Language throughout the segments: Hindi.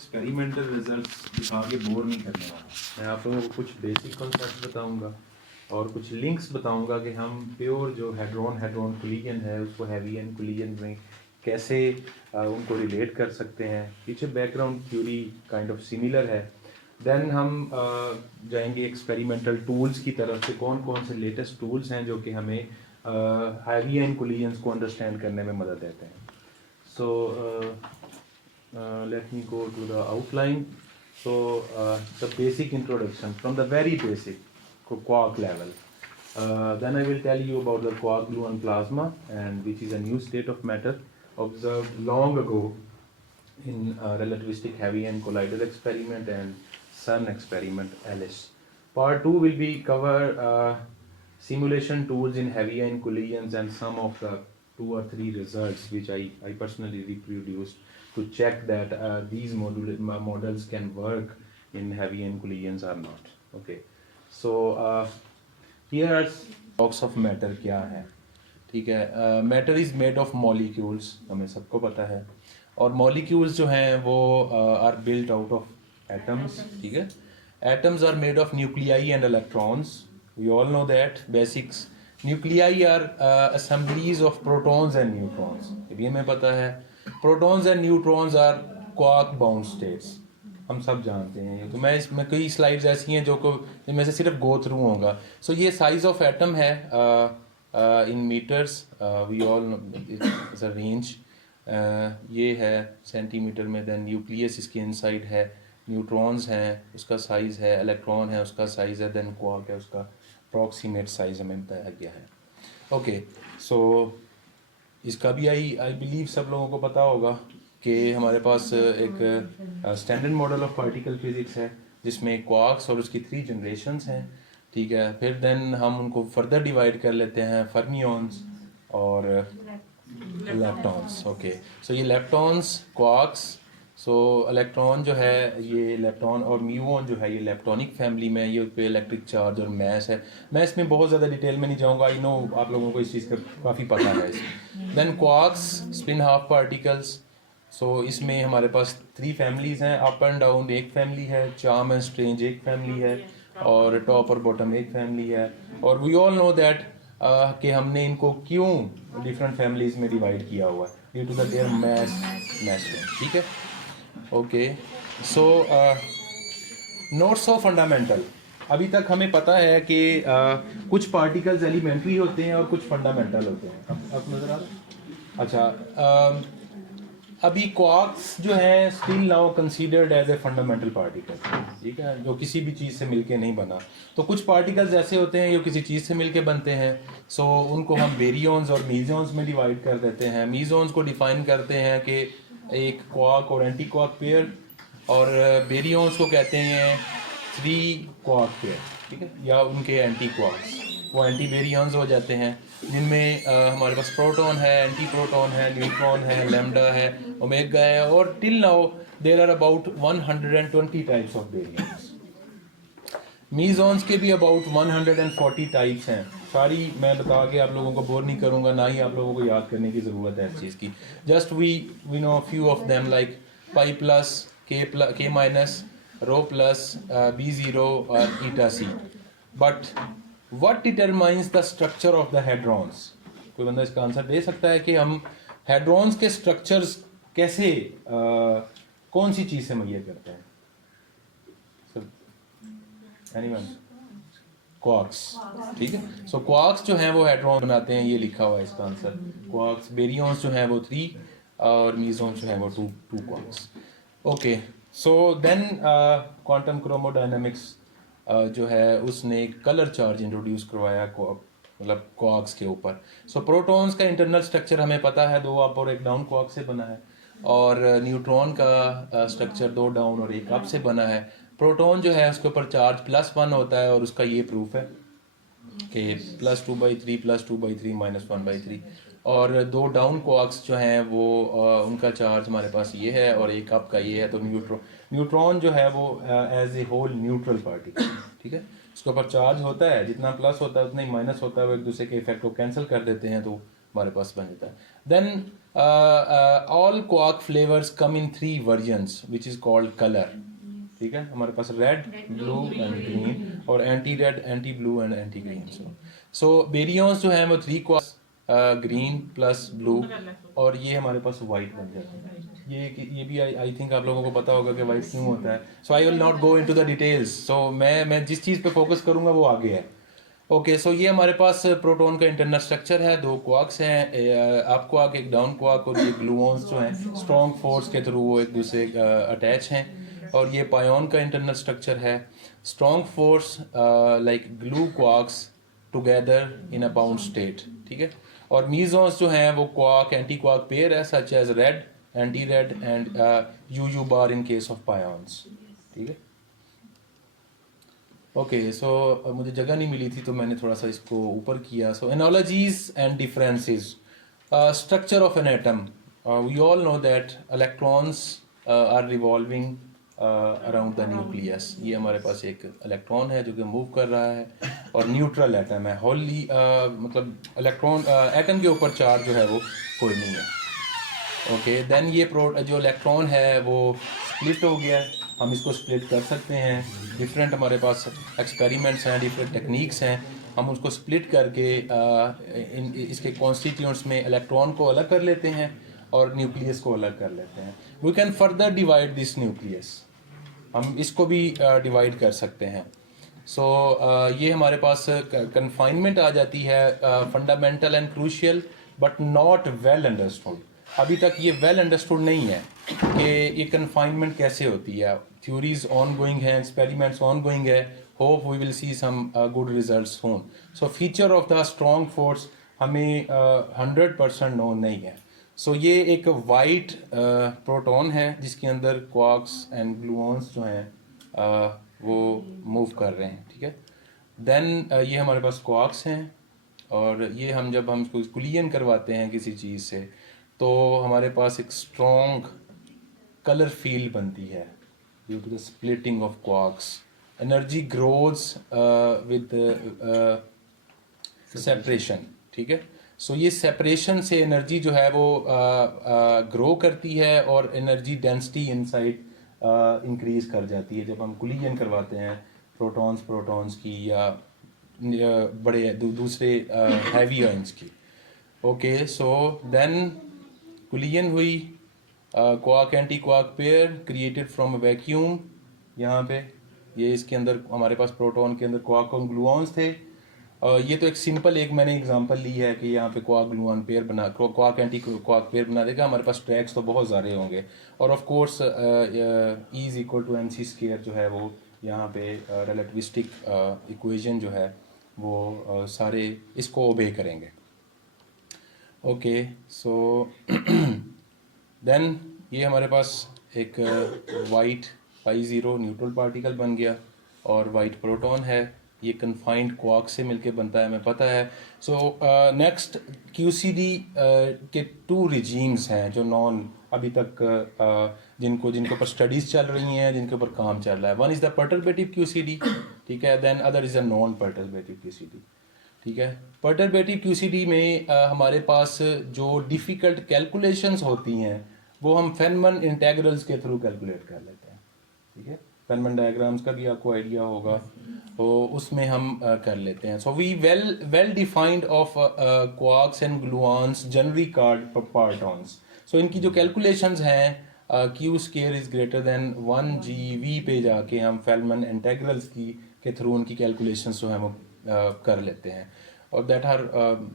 एक्सपेरिमेंटल रिजल्ट्स दिखा के बोर नहीं करने वाला। मैं आप लोगों को कुछ बेसिक कॉन्सेप्ट बताऊंगा और कुछ लिंक्स बताऊंगा कि हम प्योर जो हेड्रॉन हेड्रॉन कोलिजन है उसको हैवी एंड कोलिजन में कैसे उनको रिलेट कर सकते हैं। पीछे background theory kind of similar है। देन हम जाएंगे एक्सपेरिमेंटल टूल्स की तरफ से, कौन कौन से लेटेस्ट टूल्स हैं जो कि हमें हैवी एंड कोलिजन्स को अंडरस्टैंड करने में मदद देते हैं। So let me go to the outline. So the basic introduction from the very basic quark level. Then I will tell you about the quark gluon plasma, and which is a new state of matter observed long ago in relativistic heavy and collider experiment and CERN experiment ALICE. Part 2 will be cover simulation tools in heavy ion collisions and some of the 2 or 3 results which I personally reproduced to check that these models can work in heavy ion collisions or not. Okay, so here are blocks of matter क्या है, ठीक है। Matter is made of molecules, हमें सबको पता है, और मॉलिक्यूल्स जो हैं वो are built out of atoms, ठीक है। Atoms are made of nuclei and electrons, we all know that basics. Nuclei are assemblies of protons and neutrons, ये हमें पता है। Protons and neutrons are quark bound states, हम सब जानते हैं। तो मैं इसमें कई स्लाइड्स ऐसी हैं जो को इनमें से सिर्फ गो थ्रू होगा। सो ये साइज ऑफ एटम है in metres, we all is a range, ये है सेंटीमीटर में। देन न्यूक्लियस इसके इनसाइड है, न्यूट्रॉन्स हैं उसका साइज़ है, इलेक्ट्रॉन है उसका साइज़ है, देन क्वार्क है उसका अप्रॉक्सीमेट साइज़ हमें बताया गया है। ओके, सो इसका भी आई बिलीव सब लोगों को पता होगा कि हमारे पास एक standard model of particle physics है जिसमें क्वार्क्स और उसकी 3 जनरेशन्स हैं, ठीक है। फिर देन हम उनको फर्दर डिवाइड कर लेते हैं, फर्मियंस और लेप्टॉन्स। ओके, सो ये लेप्टॉन्स, क्वार्क्स, सो इलेक्ट्रॉन जो है ये लेप्टॉन और म्यूऑन जो है ये लेप्टॉनिक फैमिली में, ये पे इलेक्ट्रिक चार्ज और मैस है। मैं इसमें बहुत ज़्यादा डिटेल में नहीं जाऊंगा, आई नो आप लोगों को इस चीज़ का काफ़ी पता है। Then quarks, spin half particles, so इसमें हमारे पास 3 फैमिलीज़ हैं, अप एंड डाउन एक फैमिली है, चार्म एंड स्ट्रेंज एक फैमिली है, और टॉप और बॉटम एक फैमिली है। और वी ऑल नो दैट कि हमने इनको क्यों डिफरेंट फैमिलीज़ में डिवाइड किया हुआ है, due to the their mass, ठीक है। Okay, so not so fundamental. अभी तक हमें पता है कि कुछ पार्टिकल्स एलिमेंट्री होते हैं और कुछ फंडामेंटल होते हैं। अब नजर आ रहा है? अच्छा, अभी क्वार्क्स जो है still now considered as a fundamental particle, ठीक है, जो किसी भी चीज़ से मिलके नहीं बना। तो कुछ पार्टिकल्स ऐसे होते हैं जो किसी चीज़ से मिलके बनते हैं, सो उनको हम बेरियंस और मीजॉन्स में डिवाइड कर देते हैं। मीजॉन्स को डिफाइन करते हैं कि एक क्वार्क और एंटी क्वार्क पेयर, और बेरियंस को कहते हैं 3 क्वार्क पेयर, ठीक है, या उनके एंटी क्वार्क्स, वो एंटी बेरियंस हो जाते हैं, जिनमें हमारे पास प्रोटॉन है, एंटी प्रोटॉन है, न्यूट्रॉन है, लैम्डा है, ओमेगा है, और till now there are about 120 types of baryons. Mesons के भी अबाउट 140 टाइप्स हैं। सारी मैं बता के आप लोगों को बोर नहीं करूंगा, ना ही आप लोगों को याद करने की ज़रूरत है इस चीज़ की। Just we know few of them like pi plus, K minus, rho plus, B0 और eta C. But what determines the structure of the hadrons? कोई बंदा इसका आंसर दे सकता है कि हम हेड्रॉन्स के स्ट्रक्चर्स कैसे कौन सी चीज़ से मुहैया करते हैं? एनीवन? क्वार्क्स, ठीक है। सो क्वार्क्स जो हैं वो हेड्रॉन बनाते हैं, ये लिखा हुआ है इसका आंसर। क्वार्क्स, बेरियंस जो हैं वो 3 और मीजॉन्स जो हैं वो 2 quarks. Okay, so then quantum chromodynamics जो है उसने एक कलर चार्ज इंट्रोड्यूस करवाया मतलब क्वार्क्स के ऊपर। सो प्रोटॉन्स का इंटरनल स्ट्रक्चर हमें पता है, 2 अप और 1 डाउन क्वार्क से बना है, और न्यूट्रॉन का स्ट्रक्चर 2 डाउन और 1 अप से बना है। प्रोटॉन जो है उसके ऊपर चार्ज +1 होता है, और उसका ये प्रूफ है कि +2/3 +2/3 -1/3। और 2 डाउन क्वार्क्स जो हैं वो उनका चार्ज हमारे पास ये है, और 1 अप का ये है। तो न्यूट्रॉन जो है वो as a whole neutral particle, ठीक है, उसके ऊपर चार्ज होता है, जितना प्लस होता है उतना ही माइनस होता है, वो एक दूसरे के इफेक्ट को कैंसिल कर देते हैं, तो हमारे पास बन जाता है. Then all quark flavours come in 3 versions which is called colour. ठीक है, हमारे पास रेड, ब्लू एंड ग्रीन, और anti red, anti blue and anti green. So baryons जो है वो 3 क्वार्क्स, ग्रीन प्लस ब्लू, और ये हमारे पास वाइट बन जाता है. ये भी आई थिंक आप लोगों को पता होगा कि वाइट क्यों होता है. So I will not go into the details. So मैं जिस चीज़ पे फोकस करूंगा वो आगे है. ओके, सो ये हमारे पास प्रोटॉन का इंटरनल स्ट्रक्चर है. 2 क्वार्क्स हैं, अप क्वार्क, एक डाउन क्वार्क, और ये ग्लूऑन्स जो हैं स्ट्रॉन्ग फोर्स के थ्रू वो एक दूसरे अटैच हैं. और ये पायोन का इंटरनल स्ट्रक्चर है. Strong force like glue quarks together in a bound state. ठीक है, और मीजॉन्स जो हैं वो क्वार्क एंटी क्वार्क पेयर है, such as red, anti red and U bar in case of pions. ठीक है. ओके, सो मुझे जगह नहीं मिली थी तो मैंने थोड़ा सा इसको ऊपर किया. So analogies and differences. Structure of an atom. We all know that electrons are revolving around the nucleus. ये हमारे पास एक इलेक्ट्रॉन है जो कि मूव कर रहा है, और न्यूट्रल एटम है. होली मतलब इलेक्ट्रॉन एटम के ऊपर चार्ज जो है वो कोई नहीं है. ओके, देन ये जो इलेक्ट्रॉन है वो स्प्लिट हो गया. हम इसको स्प्लिट कर सकते हैं. डिफरेंट हमारे पास एक्सपेरिमेंट्स हैं, डिफरेंट टेक्निक्स हैं. हम उसको स्प्लिट करके इसके कॉन्स्टिट्यूंट्स में इलेक्ट्रॉन को अलग कर लेते हैं और न्यूक्लियस को अलग कर लेते हैं. We can further divide this nucleus. हम इसको भी डिवाइड कर सकते हैं. सो ये हमारे पास कन्फाइनमेंट आ जाती है, fundamental and crucial but not well understood. अभी तक ये वेल अंडरस्टूड नहीं है कि ये कन्फाइनमेंट कैसे होती है. थ्योरीज ऑन गोइंग हैं, एक्सपेरिमेंट्स ऑन गोइंग है. Hope we will see some good results soon. So feature of the strong force हमें 100% नोन नहीं है. सो ये एक वाइट प्रोटॉन है जिसके अंदर क्वार्क्स एंड ग्लूऑन्स जो हैं वो मूव कर रहे हैं. ठीक है. देन ये हमारे पास क्वार्क्स हैं, और ये जब हम इसको कुलियन करवाते हैं किसी चीज़ से तो हमारे पास एक स्ट्रॉन्ग कलर फील्ड बनती है due to the splitting of quarks. Energy grows with separation. ठीक है. सो ये सेपरेशन से एनर्जी जो है वो ग्रो करती है और एनर्जी डेंसिटी इनसाइड इंक्रीज कर जाती है जब हम कुलियन करवाते हैं प्रोटॉन्स की या बड़े दूसरे हैवी आयंस की. ओके, सो देन कुलियन हुई, quark anti quark pair created from vacuum. यहाँ पे ये इसके अंदर हमारे पास प्रोटॉन के अंदर क्वार्क और ग्लूऑन्स थे. ये तो एक सिंपल एक मैंने एग्जांपल ली है कि यहाँ पे quark gluon pair quark anti quark pair बना देगा. हमारे पास ट्रैक्स तो बहुत सारे होंगे, और of course E is equal to MC square जो है वो यहाँ पे रिलेटिविस्टिक इक्वेशन जो है वो सारे इसको ओबे करेंगे. ओके, सो देन ये हमारे पास एक वाइट π0 न्यूट्रल पार्टिकल बन गया, और वाइट प्रोटॉन है. ये कन्फाइंड क्वार्क से मिलके बनता है, हमें पता है. सो नेक्स्ट QCD के 2 रिजीम्स हैं जो नॉन अभी तक जिनके ऊपर स्टडीज़ चल रही हैं, जिनके ऊपर काम चल रहा है. One is the perturbative QCD. ठीक है. Then other is a non perturbative QCD. ठीक है. पर्टर्बेटिव QCD में हमारे पास जो डिफ़िकल्ट कैलकुलेशंस होती हैं वो हम फेनमन इंटेग्रल्स के थ्रू कैलकुलेट कर लेते हैं. ठीक है. फेनमन डायग्राम्स का भी आपको आइडिया होगा, तो उसमें हम कर लेते हैं. So we well defined of quarks and gluons generally called partons. So इनकी जो कैलकुलेशंस हैं Q square is greater than 1GV पे जाके हम फेनमन इंटेग्रल्स के थ्रू उनकी कैलकुलेशंस जो हैं वो कर लेते हैं, और that are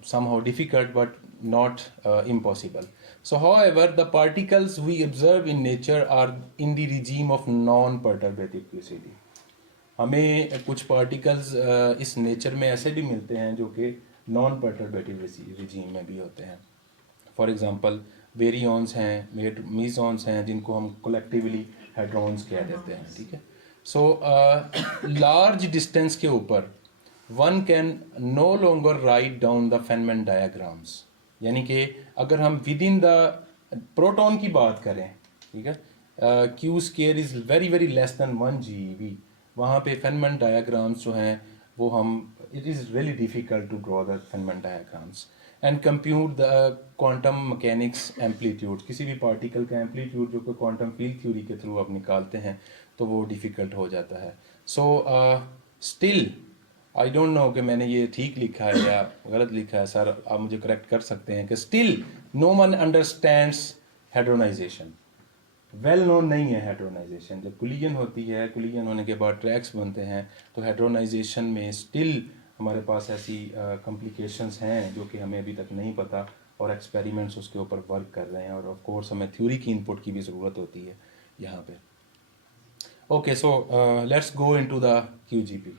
somehow difficult but not impossible. So however the particles we observe in nature are in the regime of non-perturbative QCD. हमें कुछ पार्टिकल्स इस नेचर में ऐसे भी मिलते हैं जो कि नॉन पर्टर्बेटिव रिजीम में भी होते हैं. फॉर एग्जांपल बेरियंस हैं, मीजॉन्स हैं, जिनको हम कलेक्टिवली हेड्रॉन्स कह देते हैं. ठीक है. सो लार्ज डिस्टेंस के ऊपर one can no longer write down the Feynman diagrams. यानी कि अगर हम विद इन द प्रोटॉन की बात करें, ठीक है, Q square is very very less than 1GeV. वहाँ पे फेनमैन डायग्राम्स जो हैं वो हम it is really difficult to draw the Feynman diagrams. And compute the quantum mechanics amplitude, किसी भी पार्टिकल का एम्पलीट्यूड जो कि क्वांटम फील्ड थ्योरी के थ्रू आप निकालते हैं तो वो डिफ़िकल्ट हो जाता है. So still I don't know कि मैंने ये ठीक लिखा है या गलत लिखा है सर, आप मुझे करेक्ट कर सकते हैं कि still no one understands hadronisation. Well known नहीं है हेड्रोनाइजेशन. जब कुलियन होती है, कुलियन होने के बाद ट्रैक्स बनते हैं, तो हेड्रोनाइजेशन में स्टिल हमारे पास ऐसी कॉम्प्लिकेशंस हैं जो कि हमें अभी तक नहीं पता, और एक्सपेरिमेंट्स उसके ऊपर वर्क कर रहे हैं, और ऑफ कोर्स हमें थ्योरी की इनपुट की भी ज़रूरत होती है यहाँ पे. Okay, so let's go into the QGP.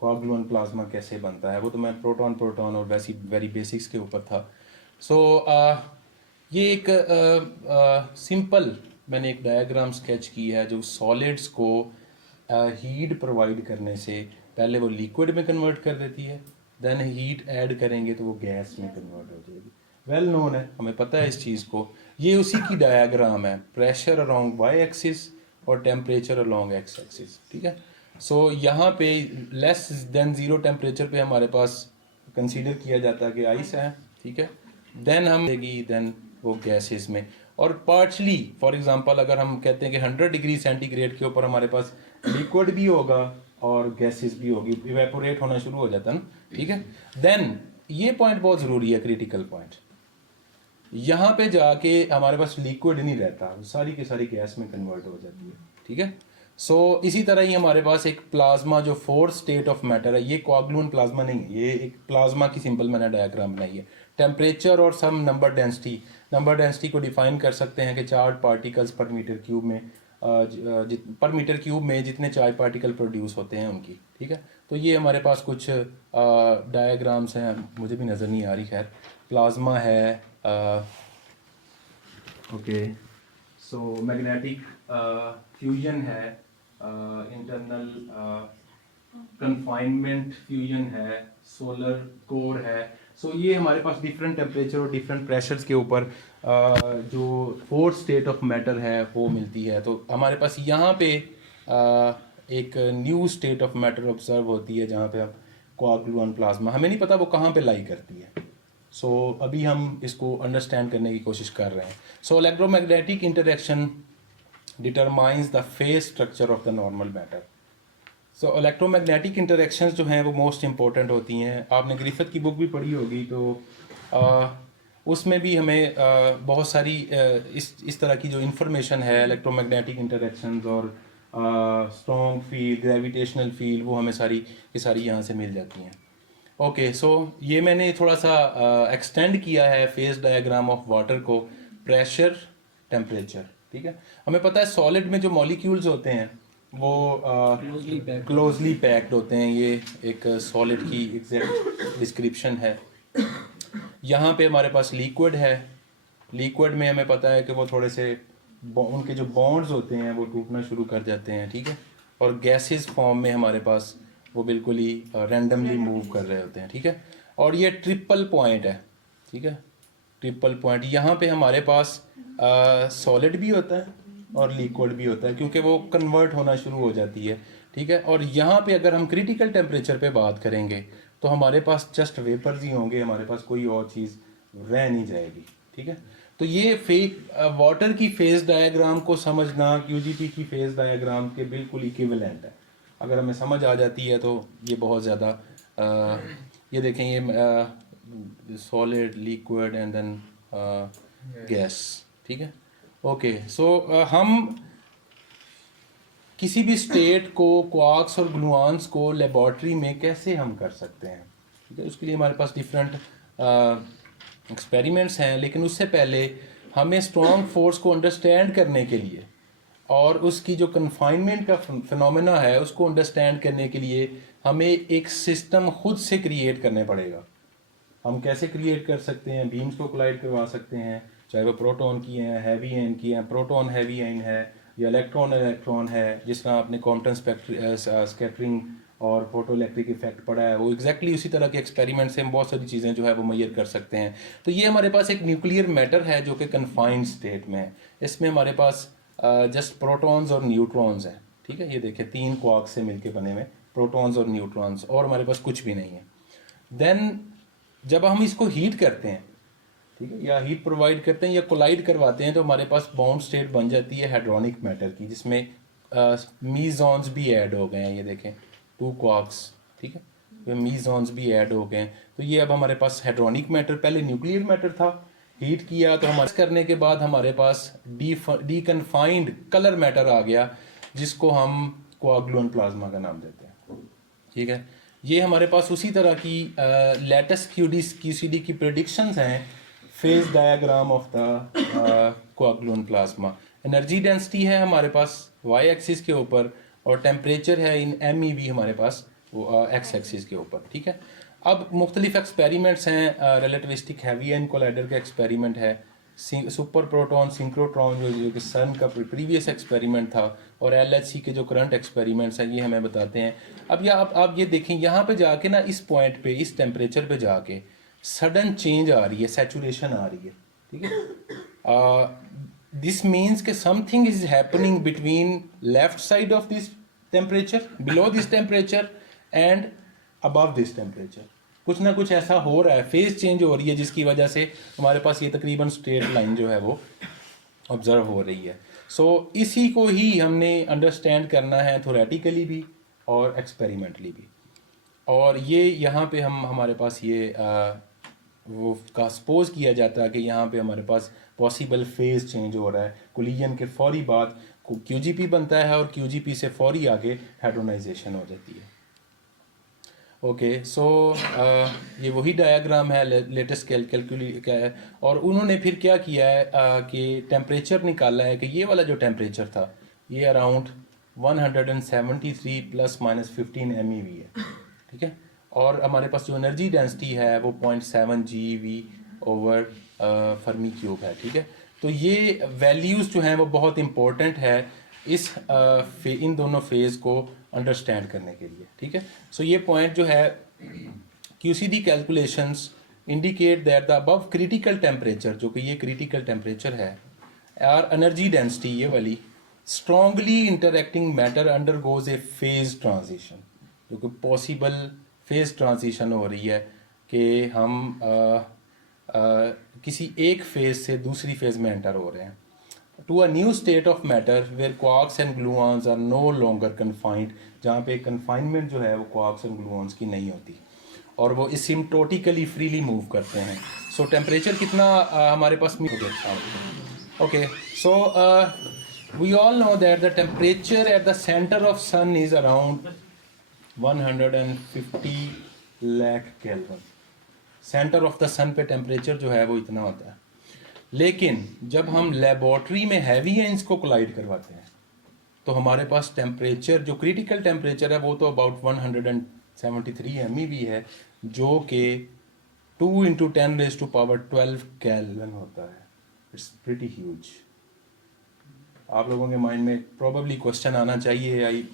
Quark gluon plasma कैसे बनता है, वो तो मैं प्रोटॉन प्रोटॉन और वैसी वेरी बेसिक्स के ऊपर था. सो ये एक सिंपल मैंने एक डायग्राम स्केच की है जो सॉलिड्स को हीट प्रोवाइड करने से पहले वो लिक्विड में कन्वर्ट कर देती है, देन हीट ऐड करेंगे तो वो गैस में कन्वर्ट हो जाएगी. वेल नोन है, हमें पता है इस चीज़ को. ये उसी की डायग्राम है, प्रेशर अलोंग वाई एक्सिस और टेम्परेचर अलोंग एक्स एक्सिस. ठीक है. सो यहाँ पे लेस देन ज़ीरो टेम्परेचर पे हमारे पास कंसीडर किया जाता है कि आइस है. ठीक है. देन हम देगी देन वो गैसेस में, और पार्शली फॉर एग्जांपल अगर हम कहते हैं कि 100 डिग्री सेंटीग्रेड के ऊपर हमारे पास लिक्विड भी होगा और गैसेस भी होगी, इवेपोरेट होना शुरू हो जाता है ना. ठीक है. देन ये पॉइंट बहुत ज़रूरी है, क्रिटिकल पॉइंट. यहाँ पे जाके हमारे पास लिक्विड नहीं रहता, सारी की सारी गैस में कन्वर्ट हो जाती है. ठीक है. सो इसी तरह ही हमारे पास एक प्लाज्मा जो फोर्थ स्टेट ऑफ मैटर है, ये कोआगुलेंट प्लाज्मा नहीं है, ये एक प्लाज्मा की सिंपल मैंने डायग्राम बनाई है. टेम्परेचर और सम नंबर डेंसिटी को डिफाइन कर सकते हैं कि चार्ज पार्टिकल्स पर मीटर क्यूब में पर मीटर क्यूब में जितने चार्ज पार्टिकल प्रोड्यूस होते हैं उनकी. ठीक है. तो ये हमारे पास कुछ डायग्राम्स हैं, मुझे भी नज़र नहीं आ रही. खैर, प्लाज्मा है. ओके, सो मैग्नेटिक फ्यूजन है, इंटरनल कन्फाइनमेंट फ्यूजन है, सोलर कोर है. सो ये हमारे पास डिफरेंट टेम्परेचर और डिफरेंट प्रेशर्स के ऊपर जो फोर्थ स्टेट ऑफ मैटर है वो मिलती है. तो हमारे पास यहाँ पे एक new state of matter observe होती है जहाँ पे अब कोआगुलेंट प्लाज्मा, हमें नहीं पता वो कहाँ पे लाई करती है. सो अभी हम इसको अंडरस्टैंड करने की कोशिश कर रहे हैं. So electromagnetic interaction determines the phase structure of the normal matter. So electromagnetic interactions जो हैं वो मोस्ट इंपॉर्टेंट होती हैं. आपने ग्रिफिथ की बुक भी पढ़ी होगी, तो उसमें भी हमें बहुत सारी इस तरह की जो इन्फॉर्मेशन है इलेक्ट्रोमैग्नेटिक इंटरेक्शंस और स्ट्रॉन्ग फील्ड, ग्रेविटेशनल फील्ड, वो हमें सारी की सारी यहाँ से मिल जाती हैं. ओके, सो ये मैंने थोड़ा सा एक्सटेंड किया है फेज डायग्राम ऑफ वाटर को, प्रेशर, टेम्परेचर. ठीक है. हमें पता है सॉलिड में जो मॉलिक्यूल्स होते हैं वो क्लोजली पैक्ड होते हैं. ये एक सॉलिड की एग्जैक्ट डिस्क्रिप्शन है. यहाँ पे हमारे पास लिक्विड है. लिक्विड में हमें पता है कि वो थोड़े से उनके जो बॉन्ड्स होते हैं वो टूटना शुरू कर जाते हैं. ठीक है. और गैसेस फॉर्म में हमारे पास वो बिल्कुल ही रैंडमली मूव कर रहे होते हैं. ठीक है. और ये ट्रिपल पॉइंट है. ठीक है. ट्रिपल पॉइंट, यहाँ पे हमारे पास सॉलिड भी होता है और लिक्विड भी होता है क्योंकि वो कन्वर्ट होना शुरू हो जाती है. ठीक है. और यहाँ पे अगर हम क्रिटिकल टेम्परेचर पे बात करेंगे तो हमारे पास जस्ट वेपर्स ही होंगे, हमारे पास कोई और चीज़ रह नहीं जाएगी. ठीक है. तो ये वाटर की फेज डायग्राम को समझना QGP की फेज डायग्राम के बिल्कुल इक्विवेलेंट है. अगर हमें समझ आ जाती है तो ये बहुत ज़्यादा ये देखें, ये solid, liquid and then gas. ठीक है. ओके, सो हम किसी भी स्टेट को, क्वार्क्स और ग्लूऑन्स को लेबॉर्ट्री में कैसे हम कर सकते हैं. ठीक है. उसके लिए हमारे पास डिफरेंट एक्सपेरिमेंट्स हैं, लेकिन उससे पहले हमें स्ट्रॉन्ग फोर्स को अंडरस्टैंड करने के लिए और उसकी जो कन्फाइनमेंट का फिनोमेना है उसको अंडरस्टैंड करने के लिए हमें एक सिस्टम खुद से क्रिएट करने पड़ेगा. हम कैसे क्रिएट कर सकते हैं? बीम्स को कोलाइड करवा सकते हैं, चाहे वो प्रोटॉन की हैं, हैवी आयन की हैं. प्रोटॉन हैवी आयन है या इलेक्ट्रॉन है, जिस तरह आपने कॉम्पटन स्कैटरिंग और फोटो इलेक्ट्रिक इफेक्ट पढ़ा है, वो एग्जैक्टली उसी तरह के एक्सपेरिमेंट से हम बहुत सारी चीज़ें जो है वो मेजर कर सकते हैं. तो ये हमारे पास एक न्यूक्लियर मैटर है जो कि कन्फाइंड स्टेट में है. इसमें हमारे पास जस्ट प्रोटॉन्स और न्यूट्रॉन्स हैं. ठीक है. ये देखिए 3 क्वार्क से मिलके बने हुए प्रोटॉन्स और न्यूट्रॉन्स, और हमारे पास कुछ भी नहीं है. देन जब हम इसको हीट करते हैं, ठीक है, या हीट प्रोवाइड करते हैं या कोलाइड करवाते हैं, तो हमारे पास बाउंड स्टेट बन जाती है हाइड्रोनिक मैटर की, जिसमें मीजॉन्स भी ऐड हो गए हैं। ये देखें 2 क्वार्क्स, ठीक है, ये मीजॉन्स भी ऐड हो गए हैं। तो ये अब हमारे पास हाइड्रोनिक मैटर, पहले न्यूक्लियर मैटर था, हीट किया तो हमारे करने के बाद हमारे पास डीकन्फाइंड कलर मैटर आ गया, जिसको हम कोआगुलेंट प्लाज्मा का नाम देते हैं, ठीक है। ये हमारे पास उसी तरह की लेटेस्ट क्यूसीडी की प्रेडिक्शंस हैं, phase diagram of the coagulant plasma. Energy density है हमारे पास वाई एक्सिस के ऊपर, और टेम्परेचर है इन MEV हमारे पास वो एक्स एक्सिस के ऊपर, ठीक है। अब मुख्तलिफ एक्सपेरिमेंट्स हैं, रिलेटिविस्टिक हैवी एन कोलाइडर का एक्सपेरिमेंट है, सुपर प्रोटॉन सिंक्रोट्रॉन जो कि सन का प्रीवियस एक्सपेरिमेंट था, और LHC के जो करंट एक्सपेरिमेंट्स हैं ये हमें बताते हैं। अब या आप ये देखें, यहाँ पे जाके ना इस पॉइंट पे, इस टेम्परेचर पे जाके सडन चेंज आ रही है, सैचुरेशन आ रही है, ठीक है। दिस मीन्स कि something is happening between left side of this temperature, below this temperature and above this temperature. कुछ ना कुछ ऐसा हो रहा है, फेज चेंज हो रही है, जिसकी वजह से हमारे पास ये तकरीबन स्ट्रेट लाइन जो है वो ऑब्जर्व हो रही है। सो इसी को ही हमने अंडरस्टैंड करना है थोरेटिकली भी और एक्सपेरिमेंटली भी। और ये यहाँ पे हमारे पास ये वो का सपोज किया जाता है कि यहाँ पे हमारे पास पॉसिबल फेज चेंज हो रहा है, कोलिजन के फौरी बाद QGP बनता है, और QGP से फौरी आगे हाइड्रोनाइजेशन हो जाती है। ओके, सो ये वही डायग्राम है, लेटेस्ट कैलकुली का है। और उन्होंने फिर क्या किया है कि टेम्परेचर निकाला है कि ये वाला जो टेम्परेचर था ये अराउंड 173 ± 15 MeV है, ठीक है। और हमारे पास जो एनर्जी डेंसिटी है वो 0.7 GeV/Fermi क्यूब है, ठीक है। तो ये वैल्यूज़ जो हैं वो बहुत इंपॉर्टेंट है इन दोनों फेज़ को अंडरस्टैंड करने के लिए, ठीक है। सो ये पॉइंट जो है, QCD calculations indicate that the above critical temperature, जो कि ये क्रिटिकल टेम्परेचर है, और एनर्जी डेंसिटी ये वाली, strongly interacting matter undergoes A phase transition, जो कि पॉसिबल फेज ट्रांजिशन हो रही है कि हम किसी एक फेज से दूसरी फेज में एंटर हो रहे हैं, to a new state of matter where quarks and gluons are no longer confined, जहाँ पे कन्फाइनमेंट जो है वो क्वार्क्स एंड ग्लूऑन्स की नहीं होती, और वो एसिम्प्टोटिकली फ्रीली मूव करते हैं। सो टेम्परेचर कितना हमारे पास okay, so we all know that the temperature at the centre of sun is around 150 lakh kelvin. Centre of the sun पे टेम्परेचर जो है वो इतना होता है। लेकिन जब हम लेबॉर्ट्री में हैवी एंस को कोलाइड करवाते हैं तो हमारे पास टेम्परेचर, जो क्रिटिकल टेम्परेचर है वो तो अबाउट 173 MeV है, जो कि 2 × 10⁻12 केल्विन होता है। It's pretty huge. आप लोगों के माइंड में प्रोबेबली क्वेश्चन आना चाहिए,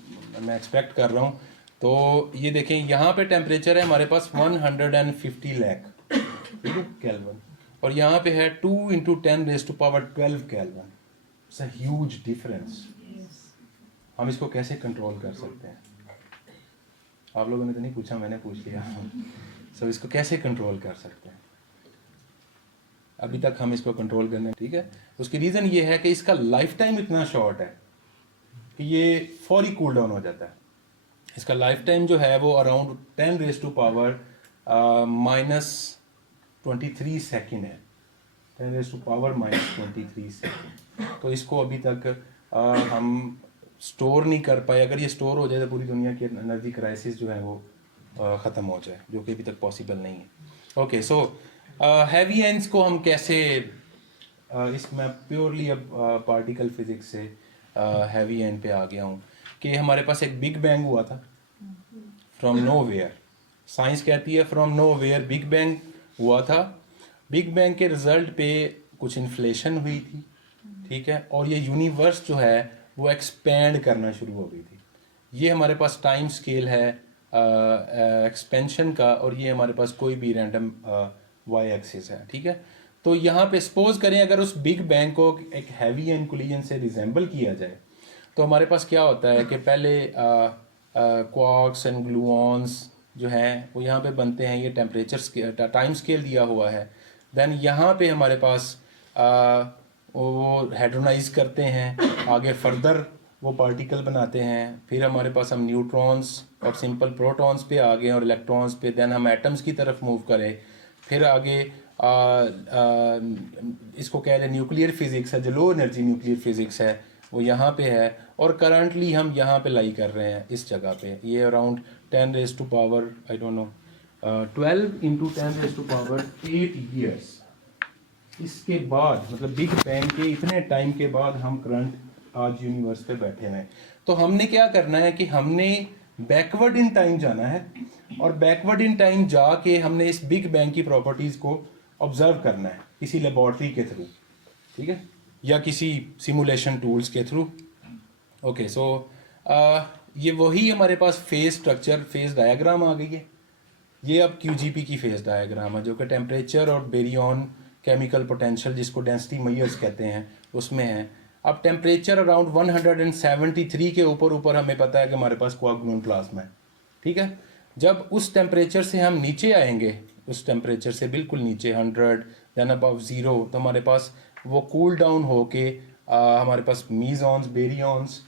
मैं एक्सपेक्ट कर रहा हूँ। तो ये देखें, यहाँ पे टेम्परेचर है हमारे पास 150 लाख, ठीक है, केल्विन, और यहाँ पे है 2 × 10⁻12 kelvin. It's a huge difference. हम इसको कैसे कंट्रोल कर सकते हैं? आप लोगों ने तो नहीं पूछा, मैंने पूछ लिया। सो इसको कैसे कंट्रोल कर सकते हैं? अभी तक हम इसको कंट्रोल करने, ठीक है। उसकी रीज़न ये है कि इसका लाइफ टाइम इतना शॉर्ट है कि ये फौरी कूल डाउन हो जाता है। इसका लाइफ टाइम जो है वो अराउंड 10⁻⁻23 सेकेंड है, 10⁻⁻23 सेकेंड। तो इसको अभी तक हम स्टोर नहीं कर पाए। अगर ये स्टोर हो जाए तो पूरी दुनिया की एनर्जी क्राइसिस जो है वो ख़त्म हो जाए, जो कि अभी तक पॉसिबल नहीं है। ओके, सो हैवी एंस को हम कैसे मैं प्योरली अब पार्टिकल फिजिक्स से हैवी एंड पे आ गया हूँ कि हमारे पास एक बिग बैंग हुआ था फ्रॉम नोवेयर। साइंस कहती है फ्रॉम नोवेयर बिग बैंग हुआ था। बिग बैंग के रिजल्ट पे कुछ इन्फ्लेशन हुई थी, ठीक है, और ये यूनिवर्स जो है वो एक्सपेंड करना शुरू हो गई थी। ये हमारे पास टाइम स्केल है एक्सपेंशन का, और ये हमारे पास कोई भी रैंडम वाई एक्सिस है, ठीक है। तो यहाँ पे सपोज करें अगर उस बिग बैंग को एक हैवी एंड कोलिजन से रिजेंबल किया जाए तो हमारे पास क्या होता है कि पहले क्वार्क्स एंड ग्लूऑन्स जो हैं वो यहाँ पे बनते हैं, ये टेम्परेचर टाइम स्केल दिया हुआ है। देन यहाँ पे हमारे पास वो हेड्रोनाइज करते हैं, आगे फर्दर वो पार्टिकल बनाते हैं, फिर हमारे पास हम न्यूट्रॉन्स और सिंपल प्रोटॉन्स पे आ गए और इलेक्ट्रॉन्स पे, देन हम एटम्स की तरफ मूव करें, फिर आगे इसको कह लें न्यूक्लियर फिज़िक्स है, जो लो एनर्जी न्यूक्लियर फिज़िक्स है वो यहाँ पे है, और करंटली हम यहाँ पे लाई कर रहे हैं इस जगह पे। ये around 10 raise to power I don't know 12 into 10 raise to power 8 years. इसके बाद मतलब बिग बैंग के इतने टाइम के बाद हम करंट आज यूनिवर्स पे बैठे हैं। तो हमने क्या करना है कि हमने बैकवर्ड इन टाइम जाना है, और बैकवर्ड इन टाइम जाके हमने इस बिग बैंग की प्रॉपर्टीज़ को ऑब्जर्व करना है किसी लेबॉर्ट्री के थ्रू, ठीक है, या किसी सिमुलेशन टूल्स के थ्रू। ओके, सो ये वही हमारे पास फेज स्ट्रक्चर, फेज डायग्राम आ गई है। ये अब क्यूजीपी की फेज डायग्राम है, जो कि टेम्परेचर और बेरियन केमिकल पोटेंशियल, जिसको डेंसिटी मेजर्स कहते हैं, उसमें है। अब टेम्परेचर अराउंड 173 के ऊपर हमें पता है कि हमारे पास कोआगुलेंट प्लाज्मा है, ठीक है। जब उस टेम्परेचर से हम नीचे आएंगे, उस टेम्परेचर से बिल्कुल नीचे 100 देन अबव 0, तो हमारे पास वो कूल डाउन होके हमारे पास मीजॉन्स, बेरियंस,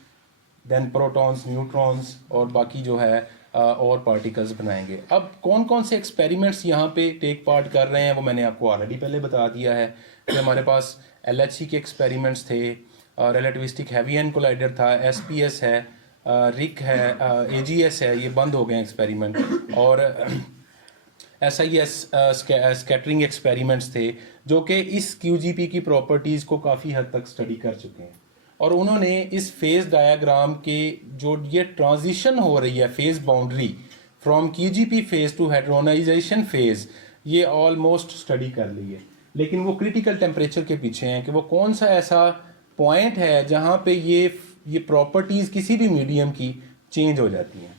देन प्रोटॉन्स, न्यूट्रॉन्स और बाकी जो है और पार्टिकल्स बनाएंगे। अब कौन कौन से एक्सपेरिमेंट्स यहाँ पे टेक पार्ट कर रहे हैं वो मैंने आपको ऑलरेडी पहले बता दिया है कि हमारे पास LHC के एक्सपेरिमेंट्स थे, रिलेटिविस्टिक हैवी एंड कोलाइडर था, SPS है, रिक है, AGS है, ये बंद हो गए एक्सपेरिमेंट, और SIS स्कैटरिंग एक्सपेरिमेंट्स थे जो कि इस QGP की प्रॉपर्टीज़ को काफ़ी हद तक स्टडी कर चुके हैं। और उन्होंने इस फेज़ डायग्राम के जो ये ट्रांजिशन हो रही है, phase boundary from QGP phase to hadronisation phase, ये ऑलमोस्ट स्टडी कर ली है। लेकिन वो क्रिटिकल टेम्परेचर के पीछे हैं कि वो कौन सा ऐसा पॉइंट है जहाँ पे ये प्रॉपर्टीज़ किसी भी मीडियम की चेंज हो जाती हैं।